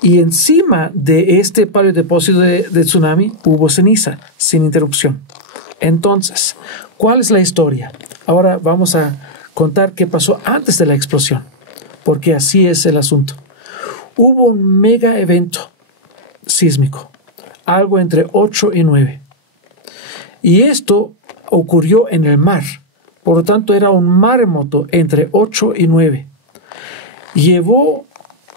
Y encima de este paleodepósito de tsunami hubo ceniza sin interrupción. Entonces, ¿cuál es la historia? Ahora vamos a contar qué pasó antes de la explosión, porque así es el asunto. Hubo un mega evento sísmico, algo entre 8 y 9. Y esto ocurrió en el mar. Por lo tanto, era un maremoto entre 8 y 9. Llevó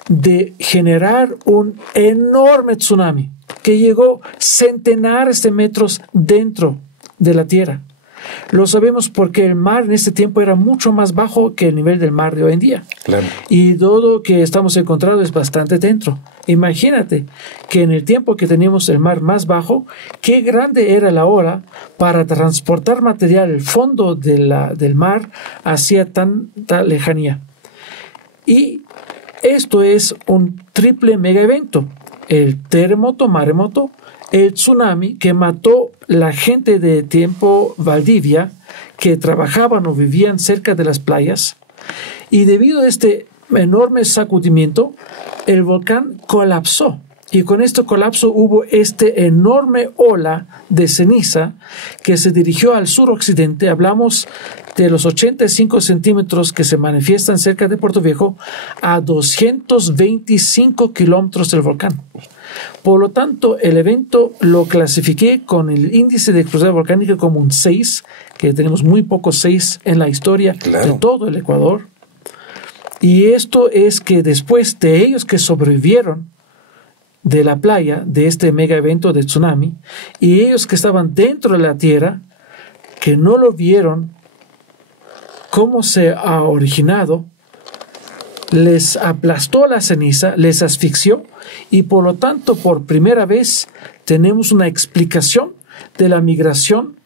de generar un enorme tsunami que llegó centenares de metros dentro de la tierra. Lo sabemos porque el mar en este tiempo era mucho más bajo que el nivel del mar de hoy en día. Claro. Y todo lo que estamos encontrando es bastante dentro. Imagínate que en el tiempo que teníamos el mar más bajo, qué grande era la ola para transportar material del fondo del mar hacia tanta lejanía. Y esto es un triple mega evento. El terremoto, maremoto, el tsunami que mató la gente de Tiempo Valdivia que trabajaban o vivían cerca de las playas, y debido a este enorme sacudimiento, el volcán colapsó. Y con este colapso hubo este enorme ola de ceniza que se dirigió al suroccidente. Hablamos de los 85 centímetros que se manifiestan cerca de Puerto Viejo a 225 kilómetros del volcán. Por lo tanto, el evento lo clasifiqué con el índice de explosividad volcánica como un 6, que tenemos muy pocos 6 en la historia de todo el Ecuador. Y esto es que después de ellos que sobrevivieron de la playa, de este mega evento de tsunami, y ellos que estaban dentro de la tierra, que no lo vieron cómo se ha originado, les aplastó la ceniza, les asfixió, y por lo tanto por primera vez tenemos una explicación de la migración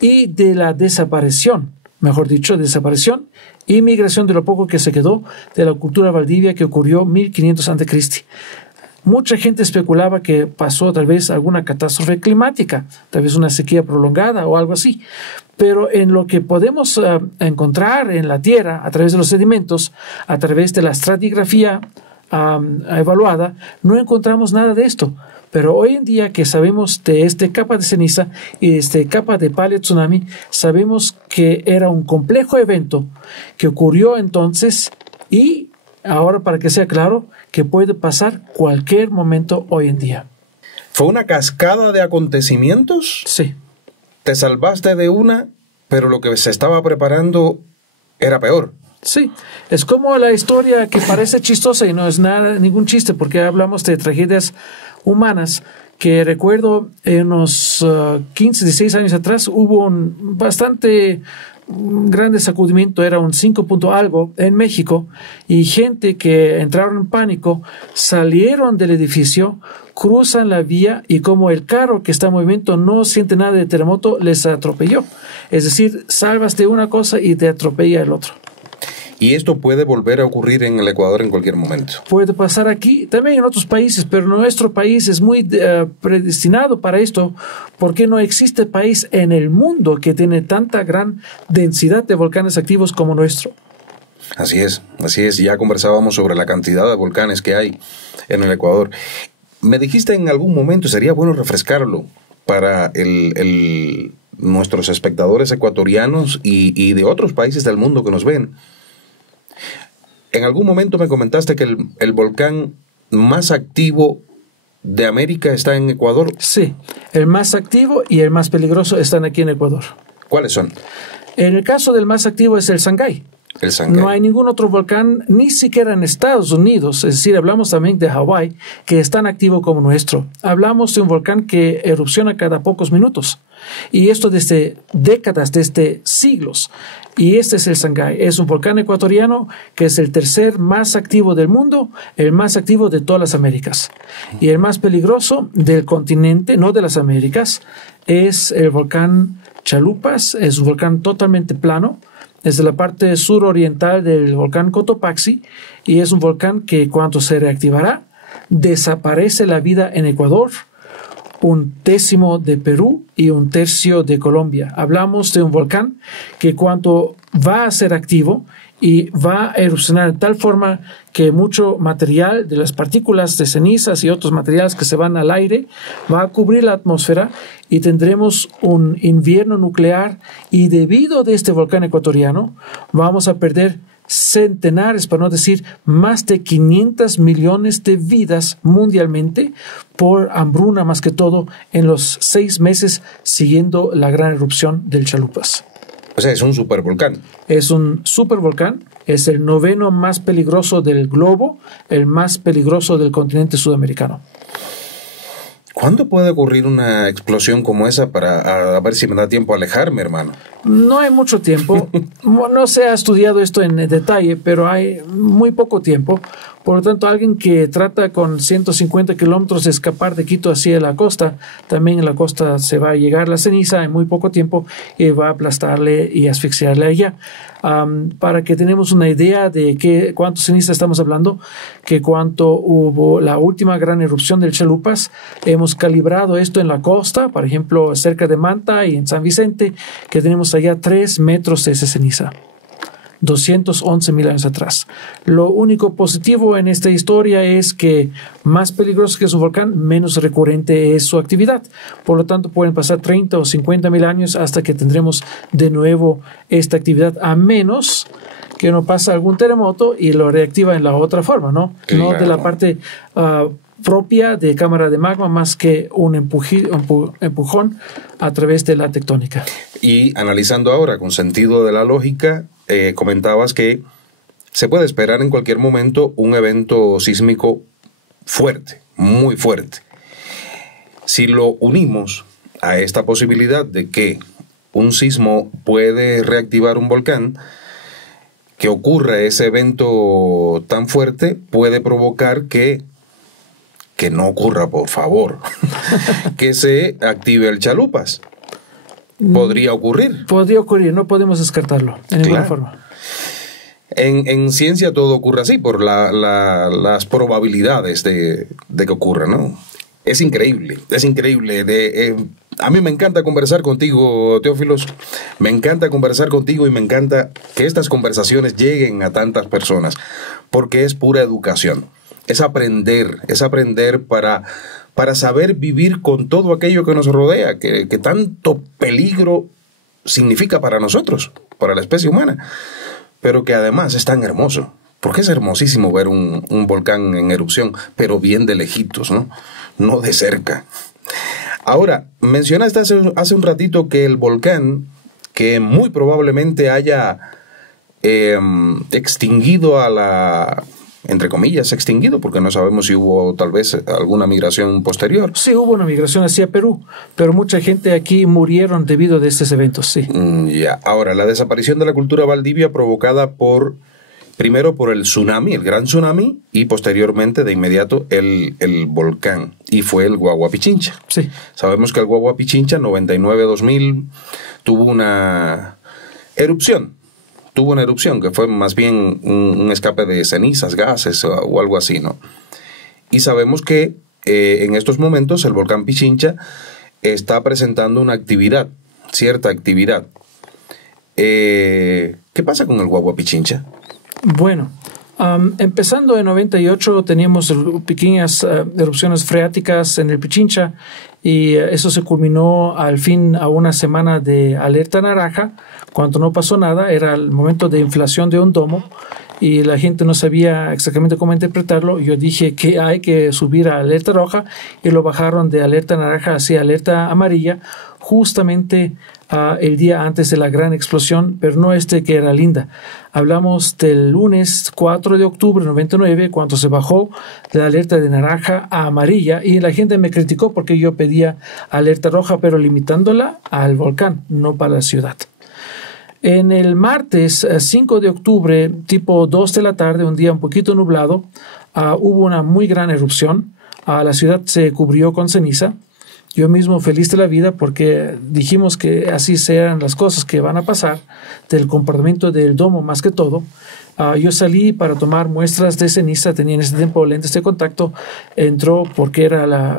y de la desaparición, mejor dicho, desaparición y migración de lo poco que se quedó de la cultura Valdivia que ocurrió 1500 a.C. Mucha gente especulaba que pasó tal vez alguna catástrofe climática, tal vez una sequía prolongada o algo así. Pero en lo que podemos encontrar en la Tierra, a través de los sedimentos, a través de la estratigrafía evaluada, no encontramos nada de esto. Pero hoy en día que sabemos de esta capa de ceniza y de esta capa de paleotsunami, sabemos que era un complejo evento que ocurrió entonces y ahora, para que sea claro, que puede pasar cualquier momento hoy en día. ¿Fue una cascada de acontecimientos? Sí. Te salvaste de una, pero lo que se estaba preparando era peor. Sí, es como la historia que parece chistosa y no es nada, ningún chiste, porque hablamos de tragedias humanas, que recuerdo en unos 15, 16 años atrás hubo un bastante grande sacudimiento, era un 5 punto algo en México, y gente que entraron en pánico salieron del edificio, cruzan la vía y como el carro que está en movimiento no siente nada de terremoto, les atropelló. Es decir, salvas de una cosa y te atropella el otro. Y esto puede volver a ocurrir en el Ecuador en cualquier momento. Puede pasar aquí, también en otros países, pero nuestro país es muy predestinado para esto, porque no existe país en el mundo que tiene tanta gran densidad de volcanes activos como nuestro. Así es. Ya conversábamos sobre la cantidad de volcanes que hay en el Ecuador. Me dijiste en algún momento, sería bueno refrescarlo para nuestros espectadores ecuatorianos y de otros países del mundo que nos ven. En algún momento me comentaste que el volcán más activo de América está en Ecuador. Sí, el más activo y el más peligroso están aquí en Ecuador. ¿Cuáles son? En el caso del más activo es el Sangay. El Sangay. No hay ningún otro volcán, ni siquiera en Estados Unidos, es decir, hablamos también de Hawái, que es tan activo como nuestro. Hablamos de un volcán que erupciona cada pocos minutos. Y esto desde décadas, desde siglos. Y este es el Sangay. Es un volcán ecuatoriano que es el tercer más activo del mundo, el más activo de todas las Américas. Y el más peligroso del continente, no de las Américas, es el volcán Chalupas. Es un volcán totalmente plano. Es de la parte suroriental del volcán Cotopaxi y es un volcán que cuando se reactivará, desaparece la vida en Ecuador, 1/10 de Perú y 1/3 de Colombia. Hablamos de un volcán que cuando va a ser activo y va a erupcionar de tal forma que mucho material de las partículas de cenizas y otros materiales que se van al aire va a cubrir la atmósfera y tendremos un invierno nuclear, y debido a este volcán ecuatoriano vamos a perder centenares, para no decir más de 500 millones de vidas mundialmente por hambruna, más que todo en los 6 meses siguiendo la gran erupción del Chalupas. O sea, es un supervolcán. Es un supervolcán, es el 9º más peligroso del globo, el más peligroso del continente sudamericano. ¿Cuándo puede ocurrir una explosión como esa para a ver si me da tiempo a alejarme, hermano? No hay mucho tiempo. No se ha estudiado esto en detalle, pero hay muy poco tiempo, Por lo tanto, alguien que trata con 150 kilómetros de escapar de Quito hacia la costa, también en la costa se va a llegar la ceniza en muy poco tiempo y va a aplastarle y asfixiarle allá. Para que tenemos una idea de cuánto ceniza estamos hablando, que cuánto hubo la última gran erupción del Chalupas, hemos calibrado esto en la costa, por ejemplo, cerca de Manta y en San Vicente, que tenemos allá 3 metros de esa ceniza. 211.000 años atrás. Lo único positivo en esta historia es que más peligroso que es un volcán, menos recurrente es su actividad. Por lo tanto, pueden pasar 30 o 50.000 años hasta que tendremos de nuevo esta actividad, a menos que no pasa algún terremoto y lo reactiva en la otra forma, ¿no? Claro. No de la parte propia de cámara de magma, más que un empujón a través de la tectónica. Y analizando ahora con sentido de la lógica, comentabas que se puede esperar en cualquier momento un evento sísmico fuerte, muy fuerte. Si lo unimos a esta posibilidad de que un sismo puede reactivar un volcán, que ocurra ese evento tan fuerte puede provocar que no ocurra, por favor, que se active el Chalupas. Podría ocurrir. Podría ocurrir, no podemos descartarlo en ninguna forma. En ciencia todo ocurre así, por las probabilidades de que ocurra, ¿no? Es increíble, es increíble. A mí me encanta conversar contigo, Teófilos. Me encanta conversar contigo y me encanta que estas conversaciones lleguen a tantas personas, porque es pura educación. Es aprender para saber vivir con todo aquello que nos rodea, que tanto peligro significa para nosotros, para la especie humana, pero que además es tan hermoso, porque es hermosísimo ver un volcán en erupción, pero bien de lejitos, no de cerca. Ahora, mencionaste hace un ratito que el volcán, que muy probablemente haya extinguido entre comillas, extinguido, porque no sabemos si hubo tal vez alguna migración posterior. Sí, hubo una migración hacia Perú, pero mucha gente aquí murieron debido a estos eventos, sí. Ya. Ahora, la desaparición de la cultura Valdivia provocada primero por el tsunami, el gran tsunami, y posteriormente, de inmediato, el volcán, y fue el Guagua Pichincha. Sí. Sabemos que el Guagua Pichincha, 99-2000, tuvo una erupción que fue más bien un escape de cenizas, gases o algo así, ¿no? Y sabemos que en estos momentos el volcán Pichincha está presentando una actividad, cierta actividad. ¿Qué pasa con el Guagua Pichincha? Bueno, empezando en 98 teníamos pequeñas erupciones freáticas en el Pichincha y eso se culminó al fin a una semana de alerta naranja. Cuando no pasó nada, era el momento de inflación de un domo y la gente no sabía exactamente cómo interpretarlo. Yo dije que hay que subir a alerta roja y lo bajaron de alerta naranja hacia alerta amarilla justamente el día antes de la gran explosión, pero no que era linda. Hablamos del lunes 4 de octubre de 99, cuando se bajó de la alerta de naranja a amarilla, y la gente me criticó porque yo pedía alerta roja, pero limitándola al volcán, no para la ciudad. En el martes 5 de octubre, tipo 2 de la tarde, un día un poquito nublado, hubo una muy gran erupción. La ciudad se cubrió con ceniza. Yo mismo feliz de la vida porque dijimos que así sean las cosas que van a pasar, del comportamiento del domo más que todo. Yo salí para tomar muestras de ceniza, tenía en ese tiempo lentes de contacto, entró porque era la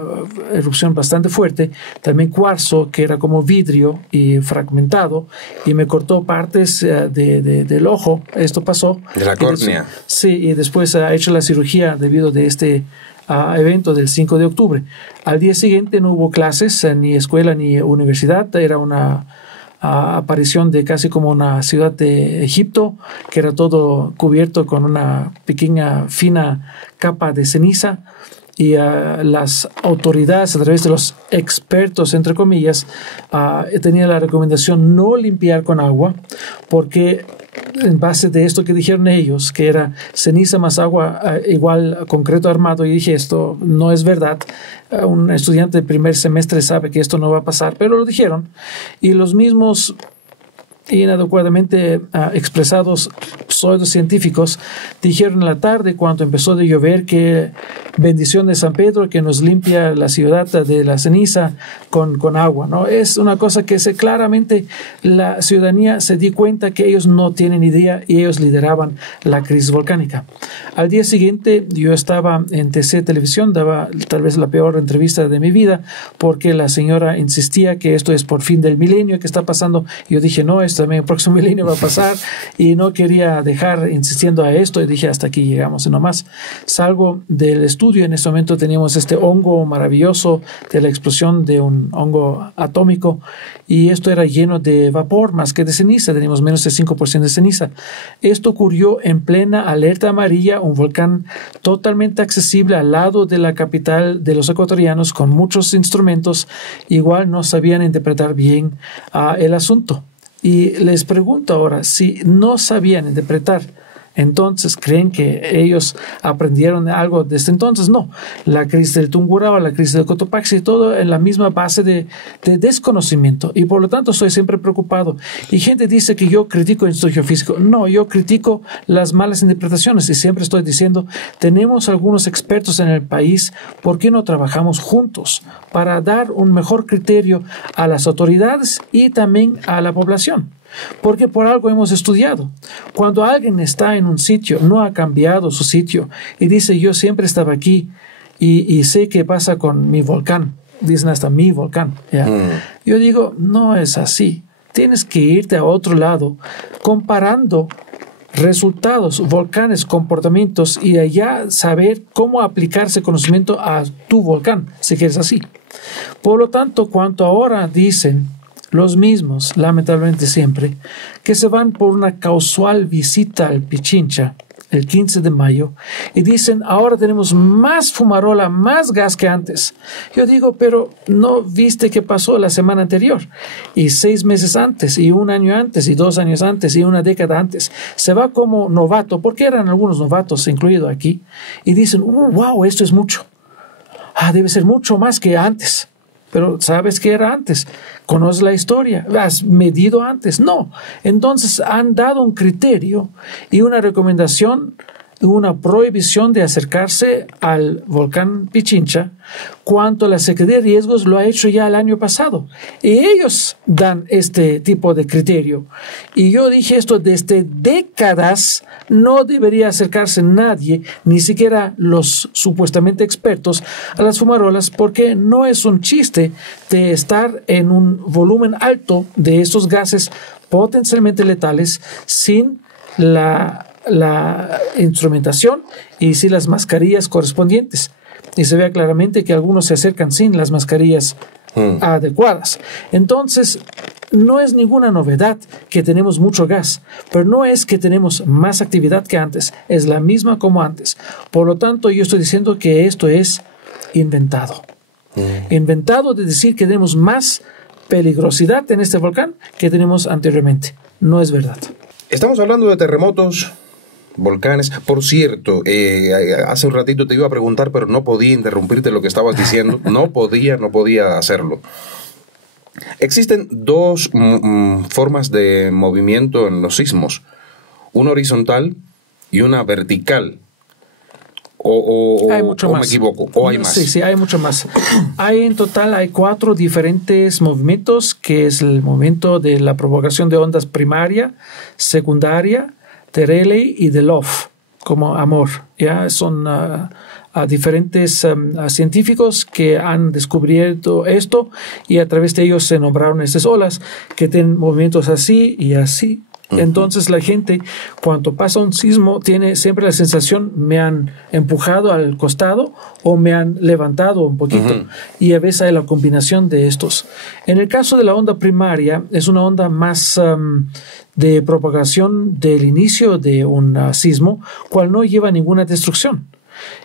erupción bastante fuerte, también cuarzo que era como vidrio y fragmentado, y me cortó partes del ojo, esto pasó. De la córnea. Sí, y después ha hecho la cirugía debido de este evento del 5 de octubre. Al día siguiente no hubo clases, ni escuela ni universidad, era una aparición de casi como una ciudad de Egipto, que era todo cubierto con una pequeña fina capa de ceniza, y las autoridades, a través de los expertos, entre comillas, tenían la recomendación no limpiar con agua, porque en base de esto que dijeron ellos, que era ceniza más agua igual a concreto armado, y dije, esto no es verdad. Un estudiante de primer semestre sabe que esto no va a pasar, pero lo dijeron. Y los mismos inadecuadamente expresados pseudocientíficos dijeron en la tarde cuando empezó a llover que bendición de San Pedro que nos limpia la ciudad de la ceniza con agua, ¿no? Es una cosa que claramente la ciudadanía se dio cuenta que ellos no tienen idea y ellos lideraban la crisis volcánica. Al día siguiente yo estaba en TC Televisión, daba tal vez la peor entrevista de mi vida porque la señora insistía que esto es por fin del milenio que está pasando. Yo dije no, esto también el próximo milenio va a pasar y no quería dejar insistiendo a esto y dije hasta aquí llegamos y no más. Salgo del estudio, en ese momento teníamos este hongo maravilloso de la explosión de un hongo atómico y esto era lleno de vapor más que de ceniza, teníamos menos de 5% de ceniza. Esto ocurrió en plena alerta amarilla, un volcán totalmente accesible al lado de la capital de los ecuatorianos con muchos instrumentos, igual no sabían interpretar bien el asunto. Y les pregunto ahora, si no sabían interpretar, entonces creen que ellos aprendieron algo desde entonces. No, la crisis del Tungurahua, la crisis del Cotopaxi, todo en la misma base de desconocimiento y por lo tanto estoy siempre preocupado. Y gente dice que yo critico el Instituto Geofísico. No, yo critico las malas interpretaciones y siempre estoy diciendo, tenemos algunos expertos en el país, ¿por qué no trabajamos juntos para dar un mejor criterio a las autoridades y también a la población? Porque por algo hemos estudiado. Cuando alguien está en un sitio, no ha cambiado su sitio y dice yo siempre estaba aquí y sé qué pasa con mi volcán, dicen hasta mi volcán, ¿ya? Yo digo, no es así. Tienes que irte a otro lado comparando resultados, volcanes, comportamientos y allá saber cómo aplicar ese conocimiento a tu volcán, si quieres así. Por lo tanto, cuanto ahora dicen los mismos, lamentablemente siempre, que se van por una casual visita al Pichincha el 15 de mayo y dicen, ahora tenemos más fumarola, más gas que antes. Yo digo, pero ¿no viste qué pasó la semana anterior? Y 6 meses antes, y 1 año antes, y 2 años antes, y 1 década antes. Se va como novato, porque eran algunos novatos incluidos aquí, y dicen, wow, esto es mucho. Debe ser mucho más que antes. Pero ¿sabes qué era antes? ¿Conoces la historia? ¿Has medido antes? No. Entonces han dado un criterio y una recomendación, una prohibición de acercarse al volcán Pichincha, cuanto la Secretaría de Riesgos lo ha hecho ya el año pasado. Y ellos dan este tipo de criterio. Y yo dije esto desde décadas, no debería acercarse nadie, ni siquiera los supuestamente expertos, a las fumarolas, porque no es un chiste de estar en un volumen alto de estos gases potencialmente letales sin la instrumentación y sin las mascarillas correspondientes. Y se ve claramente que algunos se acercan sin las mascarillas adecuadas. Entonces, no es ninguna novedad que tenemos mucho gas, pero no es que tenemos más actividad que antes, es la misma como antes. Por lo tanto, yo estoy diciendo que esto es inventado. Inventado de decir que tenemos más peligrosidad en este volcán que tenemos anteriormente. No es verdad. Estamos hablando de terremotos, volcanes. Por cierto, hace un ratito te iba a preguntar, pero no podía interrumpirte lo que estabas diciendo. No podía hacerlo. Existen 2 formas de movimiento en los sismos. Una horizontal y una vertical. Hay mucho más. ¿Me equivoco? ¿O hay más? Sí, hay mucho más. En total hay 4 diferentes movimientos, que es el movimiento de la propagación de ondas primaria, secundaria, de Rayleigh y de Love, como amor. ¿Ya? Son diferentes científicos que han descubierto esto y a través de ellos se nombraron estas olas que tienen movimientos así y así. Entonces la gente, cuando pasa un sismo, tiene siempre la sensación, me han empujado al costado o me han levantado un poquito. Y a veces hay la combinación de estos. En el caso de la onda primaria, es una onda más de propagación del inicio de un sismo, cual no lleva ninguna destrucción.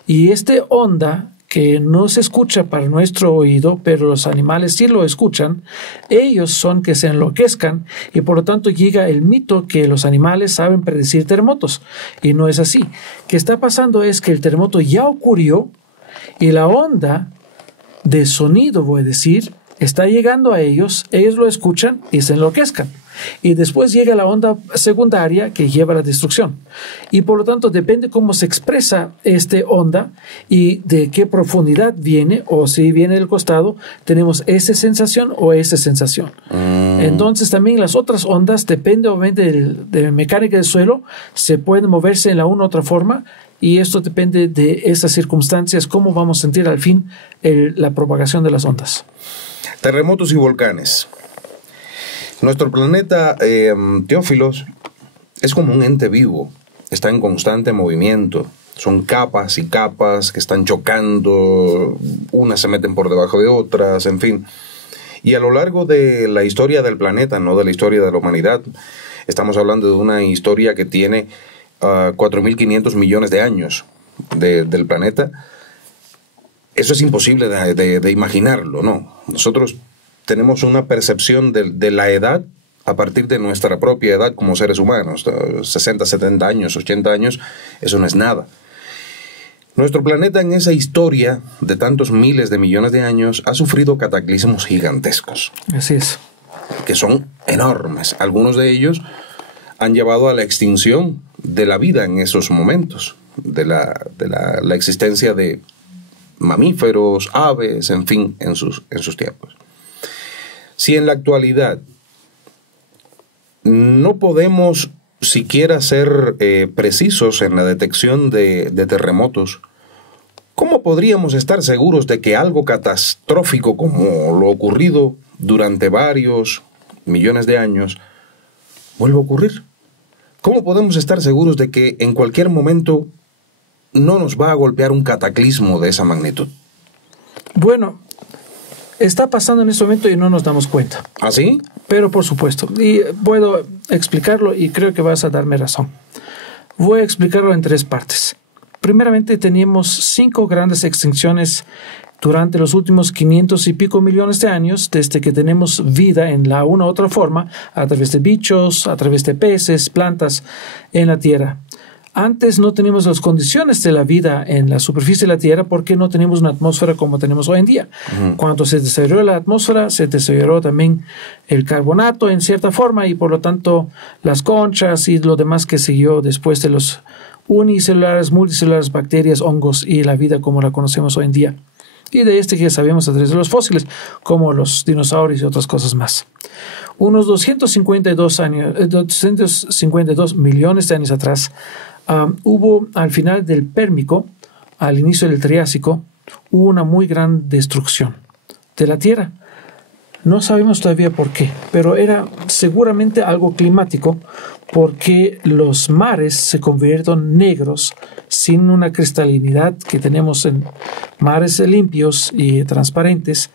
Y esta onda, que no se escucha para nuestro oído, pero los animales sí lo escuchan, ellos son que se enloquezcan y por lo tanto llega el mito que los animales saben predecir terremotos. Y no es así. ¿Qué está pasando? Es que el terremoto ya ocurrió y la onda de sonido, voy a decir, está llegando a ellos lo escuchan y se enloquezcan. y después llega la onda secundaria que lleva a la destrucción. Y por lo tanto depende cómo se expresa esta onda y de qué profundidad viene, o si viene del costado, tenemos esa sensación o esa sensación. Entonces también las otras ondas, depende obviamente de la mecánica del suelo, se pueden moverse en la una u otra forma, y esto depende de esas circunstancias, cómo vamos a sentir al fin la propagación de las ondas. Terremotos y volcanes. Nuestro planeta, Teófilos, es como un ente vivo, está en constante movimiento. Son capas y capas que están chocando, unas se meten por debajo de otras, en fin. Y a lo largo de la historia del planeta, no de la historia de la humanidad, estamos hablando de una historia que tiene 4.500 millones de años del planeta. Eso es imposible de imaginarlo, ¿no? Nosotros tenemos una percepción de la edad a partir de nuestra propia edad como seres humanos. 60, 70 años, 80 años, eso no es nada. Nuestro planeta en esa historia de tantos miles de millones de años ha sufrido cataclismos gigantescos. Así es. Que son enormes. Algunos de ellos han llevado a la extinción de la vida en esos momentos, de la existencia de mamíferos, aves, en fin, en sus tiempos. Si en la actualidad no podemos siquiera ser precisos en la detección de terremotos, ¿cómo podríamos estar seguros de que algo catastrófico como lo ocurrido durante varios millones de años vuelva a ocurrir? ¿Cómo podemos estar seguros de que en cualquier momento no nos va a golpear un cataclismo de esa magnitud? Bueno, está pasando en este momento y no nos damos cuenta. ¿Ah, sí? Pero por supuesto, y puedo explicarlo y creo que vas a darme razón. Voy a explicarlo en tres partes. Primeramente, teníamos 5 grandes extinciones durante los últimos 500 y pico millones de años, desde que tenemos vida en la una u otra forma, a través de bichos, a través de peces, plantas en la Tierra. Antes no teníamos las condiciones de la vida en la superficie de la Tierra porque no teníamos una atmósfera como tenemos hoy en día. Cuando se deterioró la atmósfera, se deterioró también el carbonato en cierta forma, y por lo tanto las conchas y lo demás que siguió después de los unicelulares, multicelulares, bacterias, hongos y la vida como la conocemos hoy en día. Y de que ya sabemos a través de los fósiles, como los dinosaurios y otras cosas más. Unos 252 millones de años atrás, hubo al final del Pérmico, al inicio del Triásico, hubo una muy gran destrucción de la Tierra. No sabemos todavía por qué, pero era seguramente algo climático, porque los mares se convirtieron negros sin una cristalinidad que tenemos en mares limpios y transparentes.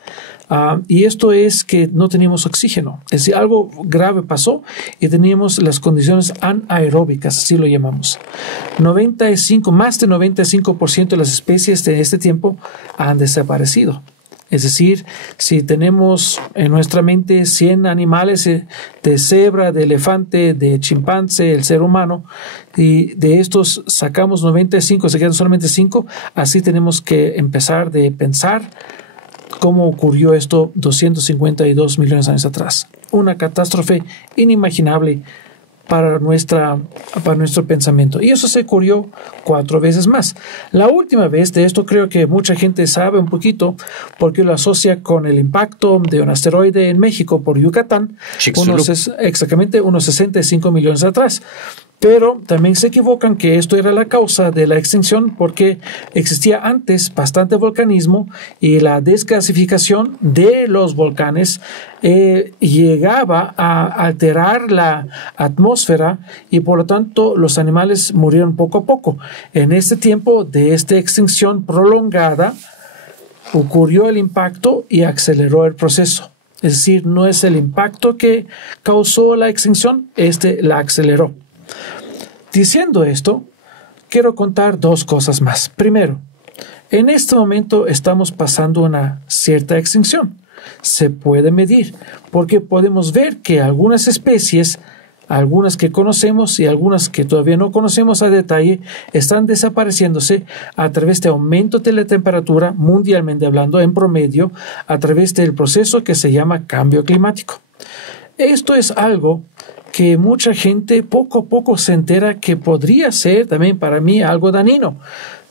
Y esto es que no teníamos oxígeno. Es decir, algo grave pasó y teníamos las condiciones anaeróbicas, así lo llamamos. Más de 95% de las especies de este tiempo han desaparecido. Es decir, si tenemos en nuestra mente 100 animales de cebra, de elefante, de chimpancé, el ser humano, y de estos sacamos 95, se quedan solamente 5, así tenemos que empezar de pensar cómo ocurrió esto 252 millones de años atrás. Una catástrofe inimaginable para nuestro pensamiento. Y eso se ocurrió 4 veces más. La última vez, de esto creo que mucha gente sabe un poquito, porque lo asocia con el impacto de un asteroide en México por Yucatán, exactamente unos 65 millones atrás. Pero también se equivocan que esto era la causa de la extinción, porque existía antes bastante volcanismo y la desgasificación de los volcanes llegaba a alterar la atmósfera, y por lo tanto los animales murieron poco a poco. En este tiempo de esta extinción prolongada ocurrió el impacto y aceleró el proceso. Es decir, no es el impacto que causó la extinción, la aceleró. Diciendo esto, quiero contar 2 cosas más. Primero, en este momento estamos pasando una cierta extinción. Se puede medir porque podemos ver que algunas especies, algunas que conocemos y algunas que todavía no conocemos a detalle, están desapareciéndose a través de aumento de la temperatura, mundialmente hablando, en promedio, a través del proceso que se llama cambio climático. Esto es algo que mucha gente poco a poco se entera que podría ser también para mí algo dañino.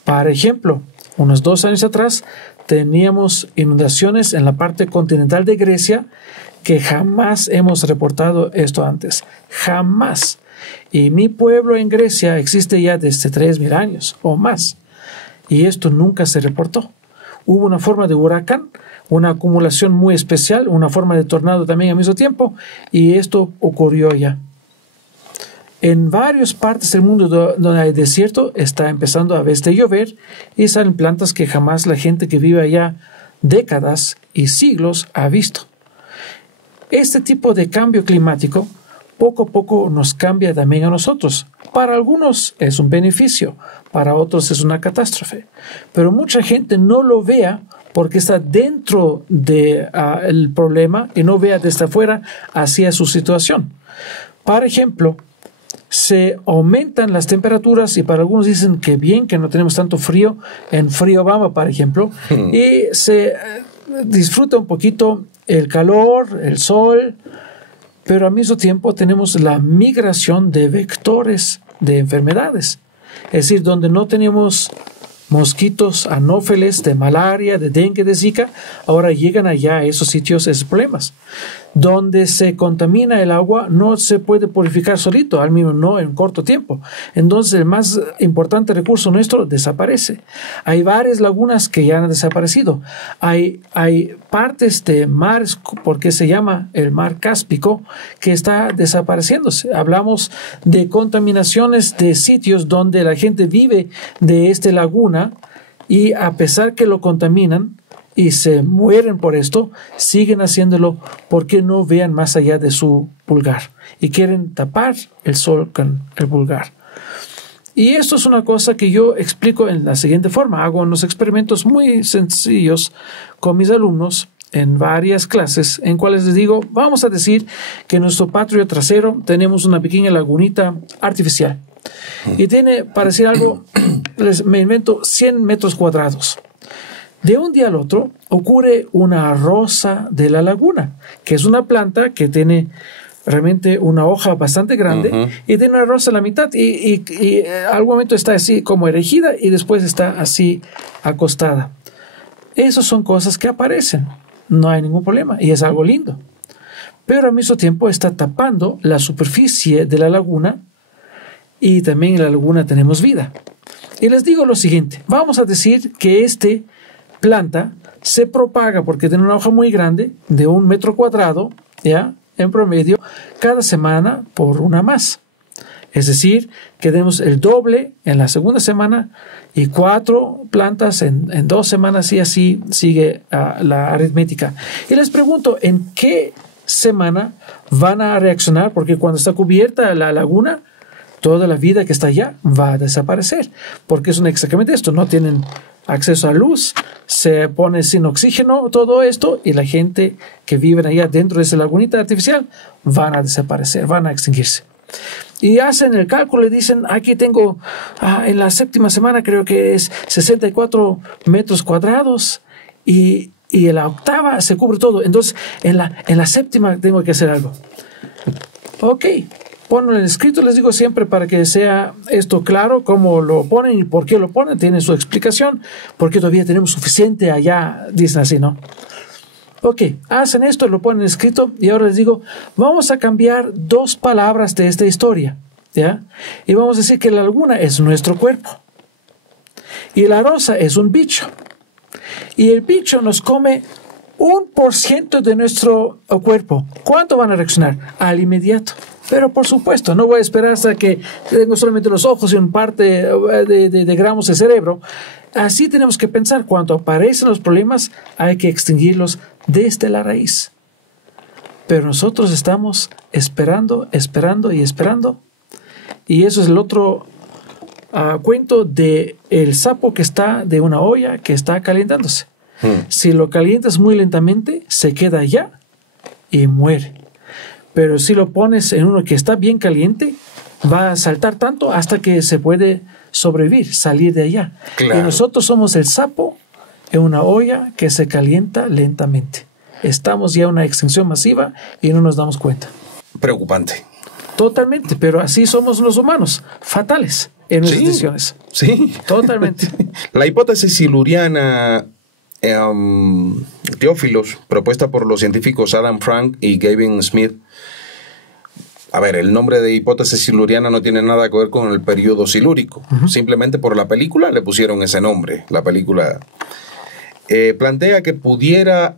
Por ejemplo, unos 2 años atrás teníamos inundaciones en la parte continental de Grecia que jamás hemos reportado esto antes. Jamás. Y mi pueblo en Grecia existe ya desde 3.000 años o más. Y esto nunca se reportó. Hubo una forma de huracán, una acumulación muy especial, una forma de tornado también al mismo tiempo, y esto ocurrió ya. En varias partes del mundo donde hay desierto está empezando a veces de llover y salen plantas que jamás la gente que vive allá décadas y siglos ha visto. Este tipo de cambio climático poco a poco nos cambia también a nosotros. Para algunos es un beneficio, para otros es una catástrofe. Pero mucha gente no lo vea porque está dentro del problema y no vea desde afuera hacia su situación. Por ejemplo, se aumentan las temperaturas y para algunos dicen que bien que no tenemos tanto frío en Friobama, por ejemplo, y se disfruta un poquito el calor, el sol, pero al mismo tiempo tenemos la migración de vectores de enfermedades. Es decir, donde no tenemos mosquitos anófeles de malaria, de dengue, de zika, ahora llegan allá a esos sitios, esos problemas. Donde se contamina el agua no se puede purificar solito, al menos no en corto tiempo. Entonces el más importante recurso nuestro desaparece. Hay varias lagunas que ya han desaparecido. Hay partes de mares, porque se llama el mar Cáspico, que está desapareciéndose. Hablamos de contaminaciones de sitios donde la gente vive de esta laguna y a pesar que lo contaminan, y se mueren por esto, siguen haciéndolo porque no vean más allá de su pulgar y quieren tapar el sol con el pulgar. Y esto es una cosa que yo explico en la siguiente forma. Hago unos experimentos muy sencillos con mis alumnos en varias clases en cuales les digo, vamos a decir que en nuestro patio trasero tenemos una pequeña lagunita artificial y tiene, para decir algo, me invento 100 metros cuadrados. De un día al otro ocurre una rosa de la laguna, que es una planta que tiene realmente una hoja bastante grande y tiene una rosa a la mitad y al momento está así como erigida y después está así acostada. Esas son cosas que aparecen, no hay ningún problema y es algo lindo. Pero al mismo tiempo está tapando la superficie de la laguna y también en la laguna tenemos vida. Y les digo lo siguiente, vamos a decir que planta se propaga porque tiene una hoja muy grande de 1 metro cuadrado, ¿ya? En promedio, cada semana por una más. Es decir, que tenemos el doble en la segunda semana y 4 plantas en 2 semanas y así sigue la aritmética. Y les pregunto, ¿en qué semana van a reaccionar? Porque cuando está cubierta la laguna, toda la vida que está allá va a desaparecer, porque es exactamente esto, no tienen acceso a luz, se pone sin oxígeno todo esto y la gente que vive allá dentro de esa lagunita artificial van a desaparecer, van a extinguirse. Y hacen el cálculo y dicen, aquí tengo, en la 7ª semana creo que es 64 metros cuadrados y en la 8ª se cubre todo, entonces en la 7ª tengo que hacer algo. Ok. Ponen el escrito, les digo siempre para que sea esto claro, cómo lo ponen y por qué lo ponen, tienen su explicación, porque todavía tenemos suficiente allá, dicen así, ¿no? Ok, hacen esto, lo ponen escrito y ahora les digo, vamos a cambiar 2 palabras de esta historia, ¿ya? Y vamos a decir que la laguna es nuestro cuerpo y la rosa es un bicho y el bicho nos come 1% de nuestro cuerpo. ¿Cuánto van a reaccionar? Al inmediato. Pero por supuesto, no voy a esperar hasta que tengo solamente los ojos y un parte de gramos de cerebro. Así tenemos que pensar, cuando aparecen los problemas hay que extinguirlos desde la raíz. Pero nosotros estamos esperando, esperando y esperando. Y eso es el otro cuento de el sapo que está de una olla que está calentándose. Si lo calientas muy lentamente, se queda allá y muere. Pero si lo pones en uno que está bien caliente, va a saltar tanto hasta que se puede sobrevivir, salir de allá. Claro. Y nosotros somos el sapo en una olla que se calienta lentamente. estamos ya en una extinción masiva y no nos damos cuenta. Preocupante. Totalmente, pero así somos los humanos, fatales en nuestras decisiones. Sí. Totalmente. La hipótesis siluriana, Teófilos, propuesta por los científicos Adam Frank y Gavin Smith. A ver, el nombre de hipótesis siluriana no tiene nada que ver con el periodo silúrico. Simplemente por la película le pusieron ese nombre. La película plantea que pudiera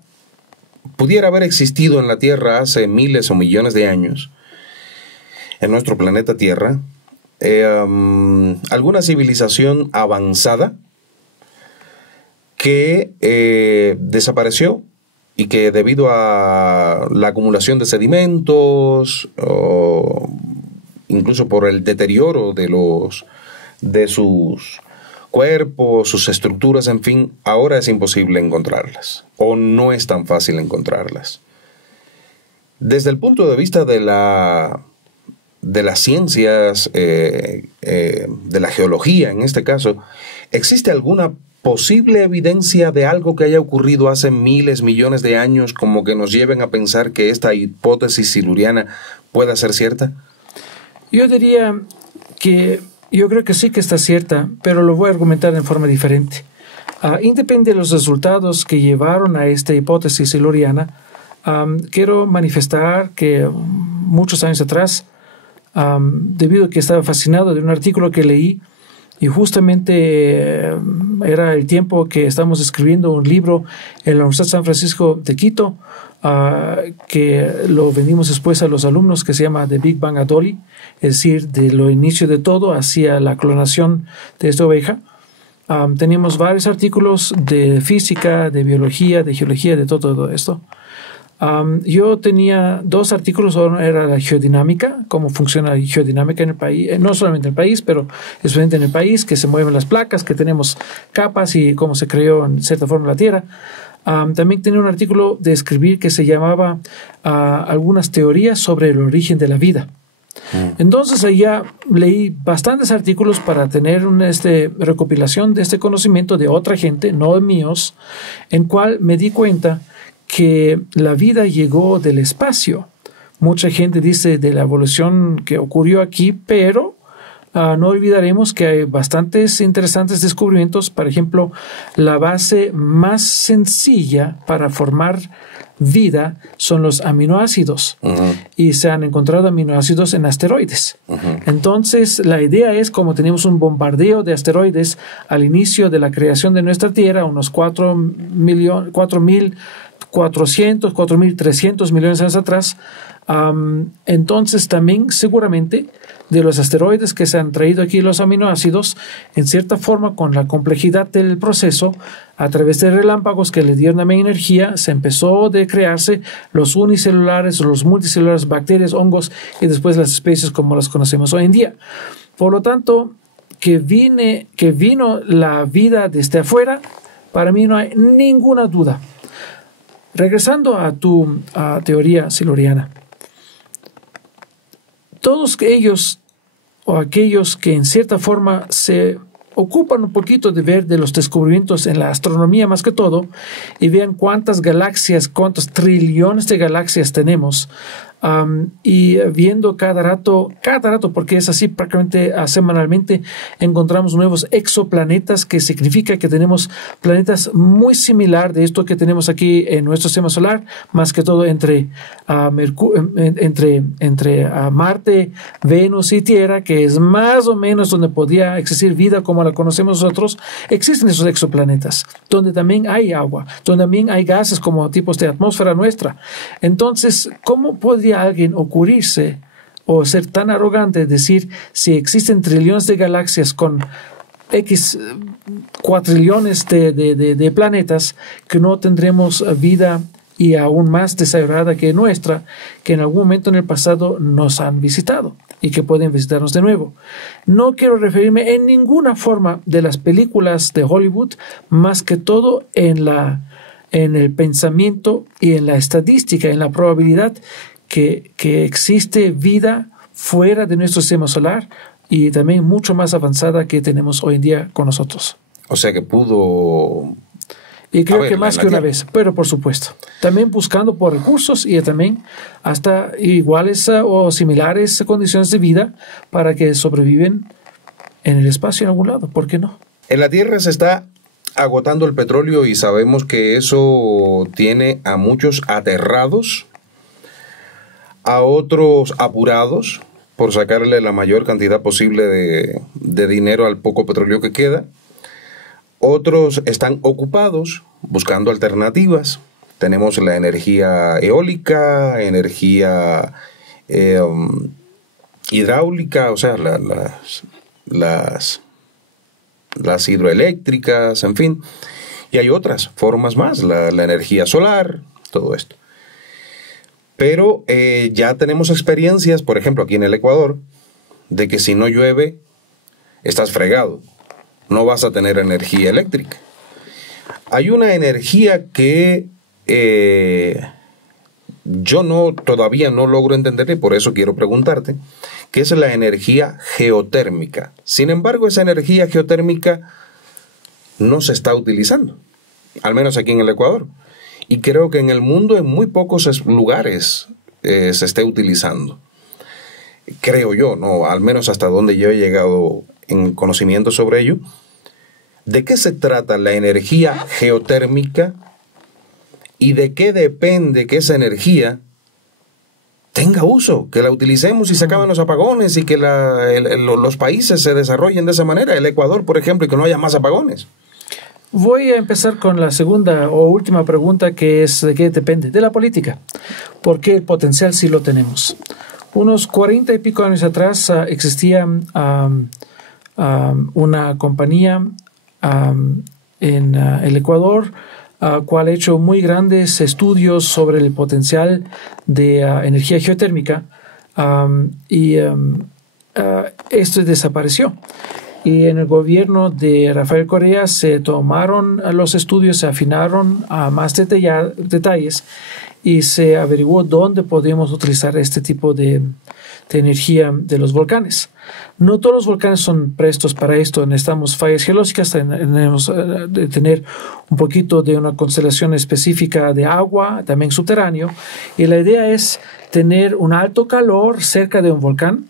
haber existido en la Tierra hace miles o millones de años, en nuestro planeta Tierra, alguna civilización avanzada que desapareció y que debido a la acumulación de sedimentos o incluso por el deterioro de sus cuerpos, sus estructuras, en fin, ahora es imposible encontrarlas o no es tan fácil encontrarlas. Desde el punto de vista de las ciencias, de la geología en este caso, ¿existe alguna posible evidencia de algo que haya ocurrido hace miles, millones de años como que nos lleven a pensar que esta hipótesis siluriana pueda ser cierta? Yo diría que yo creo que sí que está cierta, pero lo voy a argumentar de forma diferente. Independiente de los resultados que llevaron a esta hipótesis siluriana, quiero manifestar que muchos años atrás, debido a que estaba fascinado de un artículo que leí, y justamente era el tiempo que estamos escribiendo un libro en la Universidad de San Francisco de Quito, que lo vendimos después a los alumnos, que se llama The Big Bang a Dolly, es decir, de lo inicio de todo hacia la clonación de esta oveja. Teníamos varios artículos de física, de biología, de geología, de todo esto. Yo tenía 2 artículos. Uno era la geodinámica, cómo funciona la geodinámica en el país, no solamente en el país, pero especialmente en el país, que se mueven las placas, que tenemos capas y cómo se creó en cierta forma la Tierra. También tenía un artículo de escribir que se llamaba algunas teorías sobre el origen de la vida. Entonces allá leí bastantes artículos para tener una recopilación de este conocimiento de otra gente, no míos, en cual me di cuenta que la vida llegó del espacio. Mucha gente dice de la evolución que ocurrió aquí, pero no olvidaremos que hay bastantes interesantes descubrimientos. Por ejemplo, la base más sencilla para formar vida son los aminoácidos. Y se han encontrado aminoácidos en asteroides. Entonces, la idea es, como tenemos un bombardeo de asteroides al inicio de la creación de nuestra Tierra, unos 4.300 millones de años atrás, entonces también seguramente de los asteroides que se han traído aquí los aminoácidos, en cierta forma con la complejidad del proceso, a través de relámpagos que le dieron también energía, se empezó de crearse los unicelulares, los multicelulares, bacterias, hongos y después las especies como las conocemos hoy en día. Por lo tanto, que vino la vida desde afuera, para mí no hay ninguna duda. Regresando a tu teoría siluriana, todos ellos o aquellos que en cierta forma se ocupan un poquito de ver de los descubrimientos en la astronomía más que todo y vean cuántas galaxias, cuántos trillones de galaxias tenemos, y viendo cada rato, porque es así prácticamente semanalmente, encontramos nuevos exoplanetas, que significa que tenemos planetas muy similar de esto que tenemos aquí en nuestro sistema solar, más que todo entre Marte, Venus y Tierra, que es más o menos donde podía existir vida como la conocemos nosotros. Existen esos exoplanetas, donde también hay agua, donde también hay gases como tipos de atmósfera nuestra. Entonces, ¿cómo podría alguien ocurrirse o ser tan arrogante de decir, si existen trillones de galaxias con X cuatrillones de planetas, que no tendremos vida y aún más desarrollada que nuestra, que en algún momento en el pasado nos han visitado y que pueden visitarnos de nuevo? No quiero referirme en ninguna forma de las películas de Hollywood, más que todo en el pensamiento y en la estadística, en la probabilidad que existe vida fuera de nuestro sistema solar y también mucho más avanzada que tenemos hoy en día con nosotros. O sea que pudo Y creo que más que una vez, pero por supuesto. También buscando por recursos y también hasta iguales o similares condiciones de vida para que sobreviven en el espacio en algún lado. ¿Por qué no? En la Tierra se está agotando el petróleo y sabemos que eso tiene a muchos aterrados, a otros apurados por sacarle la mayor cantidad posible de dinero al poco petróleo que queda. Otros están ocupados buscando alternativas. Tenemos la energía eólica, energía hidráulica, o sea, las hidroeléctricas, en fin. Y hay otras formas más, la energía solar, todo esto. Pero ya tenemos experiencias, por ejemplo, aquí en el Ecuador, de que si no llueve, estás fregado. No vas a tener energía eléctrica. Hay una energía que yo todavía no logro entender y por eso quiero preguntarte, que es la energía geotérmica. Sin embargo, esa energía geotérmica no se está utilizando, al menos aquí en el Ecuador. Y creo que en el mundo en muy pocos lugares se esté utilizando. Creo yo, no, al menos hasta donde yo he llegado en conocimiento sobre ello. ¿De qué se trata la energía geotérmica y de qué depende que esa energía tenga uso, que la utilicemos y se acaben los apagones y que los países se desarrollen de esa manera, el Ecuador, por ejemplo, y que no haya más apagones? Voy a empezar con la segunda o última pregunta, que es ¿de qué depende? De la política, porque el potencial sí lo tenemos. Unos 40 y pico años atrás existía una compañía en el Ecuador, cual ha hecho muy grandes estudios sobre el potencial de energía geotérmica, y esto desapareció. Y en el gobierno de Rafael Correa se tomaron los estudios, se afinaron a más detalles y se averiguó dónde podemos utilizar este tipo de energía de los volcanes. No todos los volcanes son prestos para esto. Necesitamos fallas geológicas, tenemos de tener un poquito de una constelación específica de agua, también subterráneo. Y la idea es tener un alto calor cerca de un volcán,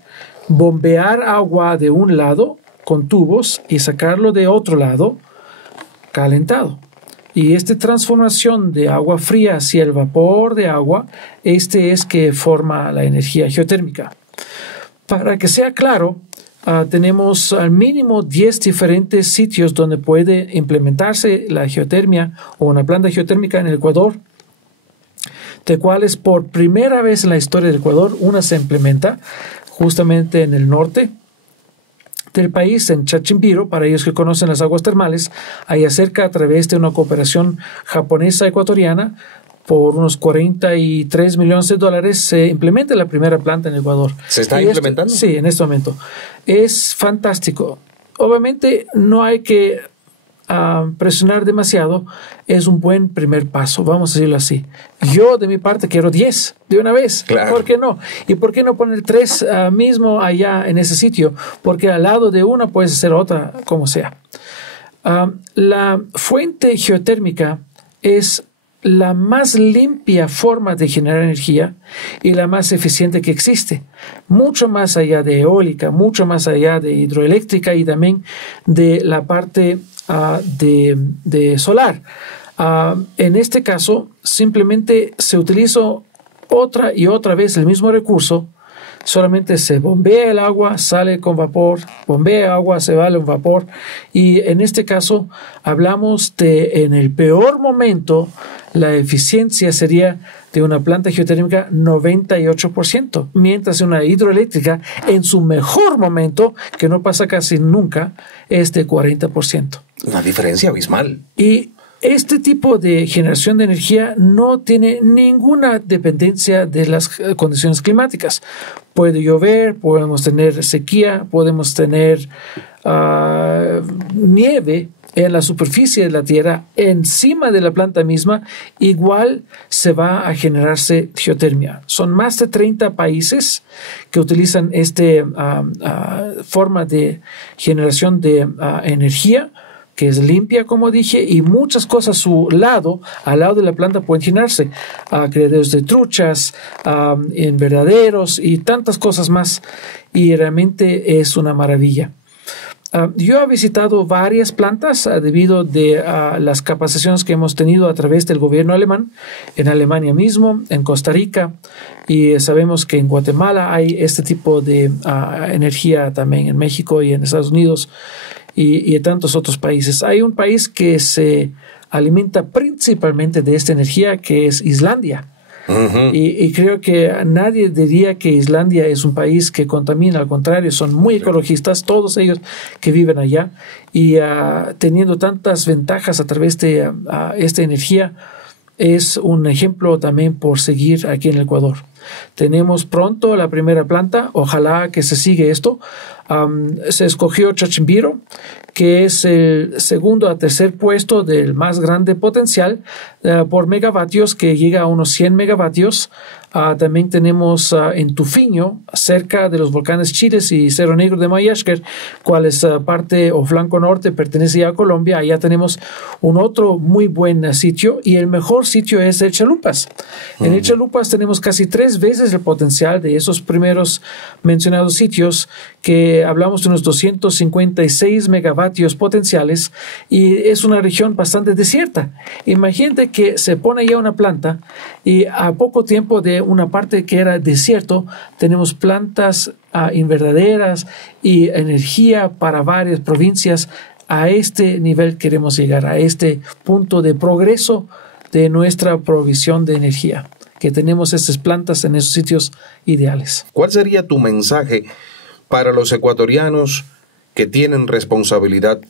bombear agua de un lado con tubos y sacarlo de otro lado calentado. Y esta transformación de agua fría hacia el vapor de agua, es que forma la energía geotérmica. Para que sea claro, tenemos al mínimo 10 diferentes sitios donde puede implementarse la geotermia o una planta geotérmica en el Ecuador, de cuales por primera vez en la historia del Ecuador una se implementa justamente en el norte del país, en Chachimbiro, para ellos que conocen las aguas termales, allá cerca, a través de una cooperación japonesa-ecuatoriana, por unos $43 millones se implementa la primera planta en Ecuador. ¿Se está implementando? Sí, en este momento. Es fantástico. Obviamente no hay que presionar demasiado, es un buen primer paso, vamos a decirlo así. Yo de mi parte quiero 10 de una vez. Claro. ¿Por qué no? ¿Y por qué no poner 3 mismo allá en ese sitio? Porque al lado de una puedes hacer otra, como sea. La fuente geotérmica es la más limpia forma de generar energía y la más eficiente que existe. Mucho más allá de eólica, mucho más allá de hidroeléctrica y también de la parte de solar. En este caso, simplemente se utilizó otra y otra vez el mismo recurso, solamente se bombea el agua, sale con vapor, bombea agua, se va con vapor, y en este caso hablamos de, en el peor momento, la eficiencia sería de una planta geotérmica 98%, mientras una hidroeléctrica en su mejor momento, que no pasa casi nunca, es de 40%. Una diferencia abismal. Y este tipo de generación de energía no tiene ninguna dependencia de las condiciones climáticas. Puede llover, podemos tener sequía, podemos tener nieve en la superficie de la Tierra, encima de la planta misma, igual se va a generarse geotermia. Son más de 30 países que utilizan esta forma de generación de energía, que es limpia, como dije, y muchas cosas al lado de la planta pueden llenarse. Criaderos de truchas, invernaderos y tantas cosas más. Y realmente es una maravilla. Yo he visitado varias plantas debido a las capacitaciones que hemos tenido a través del gobierno alemán, en Alemania mismo, en Costa Rica, y sabemos que en Guatemala hay este tipo de energía también, en México y en Estados Unidos y en tantos otros países. Hay un país que se alimenta principalmente de esta energía, que es Islandia. Uh-huh. Y creo que nadie diría que Islandia es un país que contamina, al contrario, son muy ecologistas, todos ellos que viven allá, y teniendo tantas ventajas a través de esta energía, es un ejemplo también por seguir aquí en el Ecuador. Tenemos pronto la primera planta, ojalá que se siga esto. Se escogió Chochimbiro, que es el segundo a tercer puesto del más grande potencial por megavatios, que llega a unos 100 megavatios. También tenemos en Tufiño, cerca de los volcanes Chiles y Cerro Negro de Mayashker, cual es parte o flanco norte, pertenece ya a Colombia. Allá tenemos un otro muy buen sitio, y el mejor sitio es el Chalupas. En el Chalupas tenemos casi 3 veces el potencial de esos primeros mencionados sitios, que hablamos de unos 256 megavatios potenciales, y es una región bastante desierta. Imagínate que se pone ya una planta y a poco tiempo de una parte que era desierto, tenemos plantas invernaderas y energía para varias provincias. A este nivel queremos llegar, a este punto de progreso de nuestra provisión de energía, que tenemos estas plantas en esos sitios ideales. ¿Cuál sería tu mensaje para los ecuatorianos que tienen responsabilidad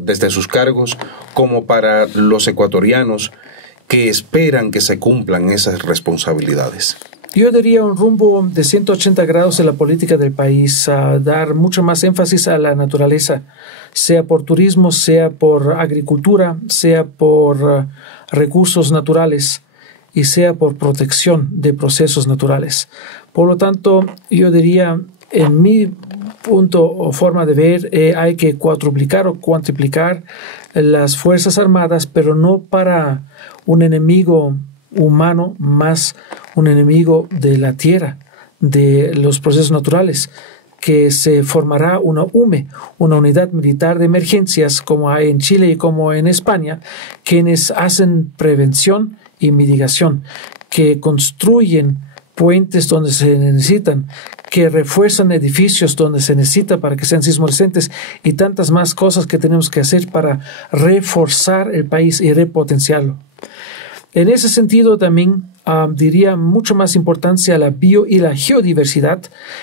desde sus cargos, como para los ecuatorianos que esperan que se cumplan esas responsabilidades? Yo daría un rumbo de 180 grados en la política del país, a dar mucho más énfasis a la naturaleza, sea por turismo, sea por agricultura, sea por recursos naturales y sea por protección de procesos naturales. Por lo tanto, yo diría, en mi punto o forma de ver, hay que cuadruplicar o cuantiplicar las Fuerzas Armadas, pero no para un enemigo humano, más un enemigo de la tierra, de los procesos naturales, que se formará una UME, una unidad militar de emergencias, como hay en Chile y como en España, quienes hacen prevención y mitigación, que construyen puentes donde se necesitan, que refuerzan edificios donde se necesita para que sean sismo resistentes, y tantas más cosas que tenemos que hacer para reforzar el país y repotenciarlo. En ese sentido también diría mucho más importancia a la bio y la geodiversidad,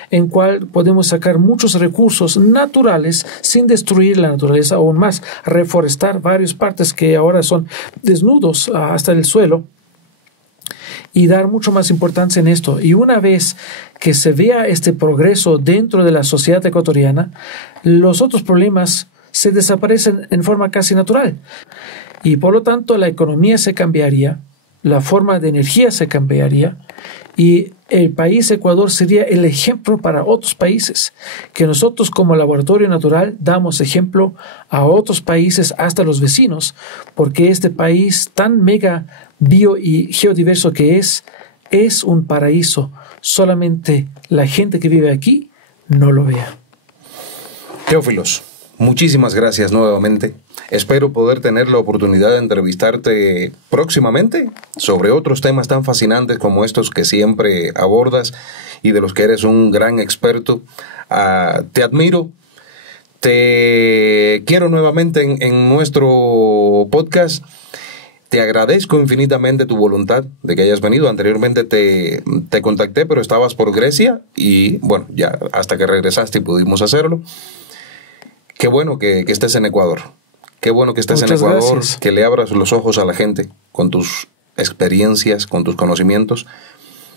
en cual podemos sacar muchos recursos naturales sin destruir la naturaleza aún más, reforestar varias partes que ahora son desnudos hasta el suelo, y dar mucho más importancia en esto. Y una vez que se vea este progreso dentro de la sociedad ecuatoriana, los otros problemas se desaparecen en forma casi natural. Y por lo tanto la economía se cambiaría, la forma de energía se cambiaría, y el país Ecuador sería el ejemplo para otros países, que nosotros como laboratorio natural damos ejemplo a otros países, hasta los vecinos, porque este país tan mega bio y geodiverso que es un paraíso. Solamente la gente que vive aquí no lo vea. Teófilos, muchísimas gracias nuevamente. Espero poder tener la oportunidad de entrevistarte próximamente sobre otros temas tan fascinantes como estos que siempre abordas y de los que eres un gran experto. Te admiro, te quiero nuevamente en nuestro podcast. Te agradezco infinitamente tu voluntad de que hayas venido. Anteriormente te contacté, pero estabas por Grecia y bueno, ya hasta que regresaste y pudimos hacerlo. Qué bueno que estés en Ecuador. Qué bueno que estés en Ecuador, gracias. Que le abras los ojos a la gente con tus experiencias, con tus conocimientos,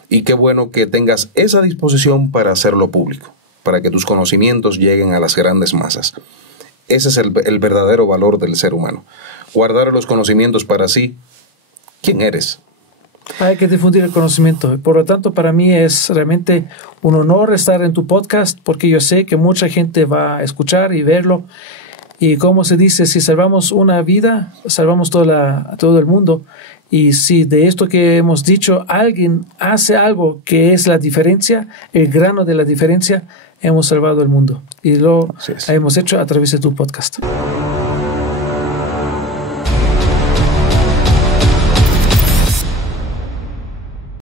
y qué bueno que tengas esa disposición para hacerlo público, para que tus conocimientos lleguen a las grandes masas. Ese es el verdadero valor del ser humano. Guardar los conocimientos para sí. ¿Quién eres? Hay que difundir el conocimiento. Por lo tanto, para mí es realmente un honor estar en tu podcast, porque yo sé que mucha gente va a escuchar y verlo. Y como se dice, si salvamos una vida, salvamos todo el mundo. Y si de esto que hemos dicho, alguien hace algo que es la diferencia, el grano de la diferencia, hemos salvado el mundo. Y lo hemos hecho a través de tu podcast.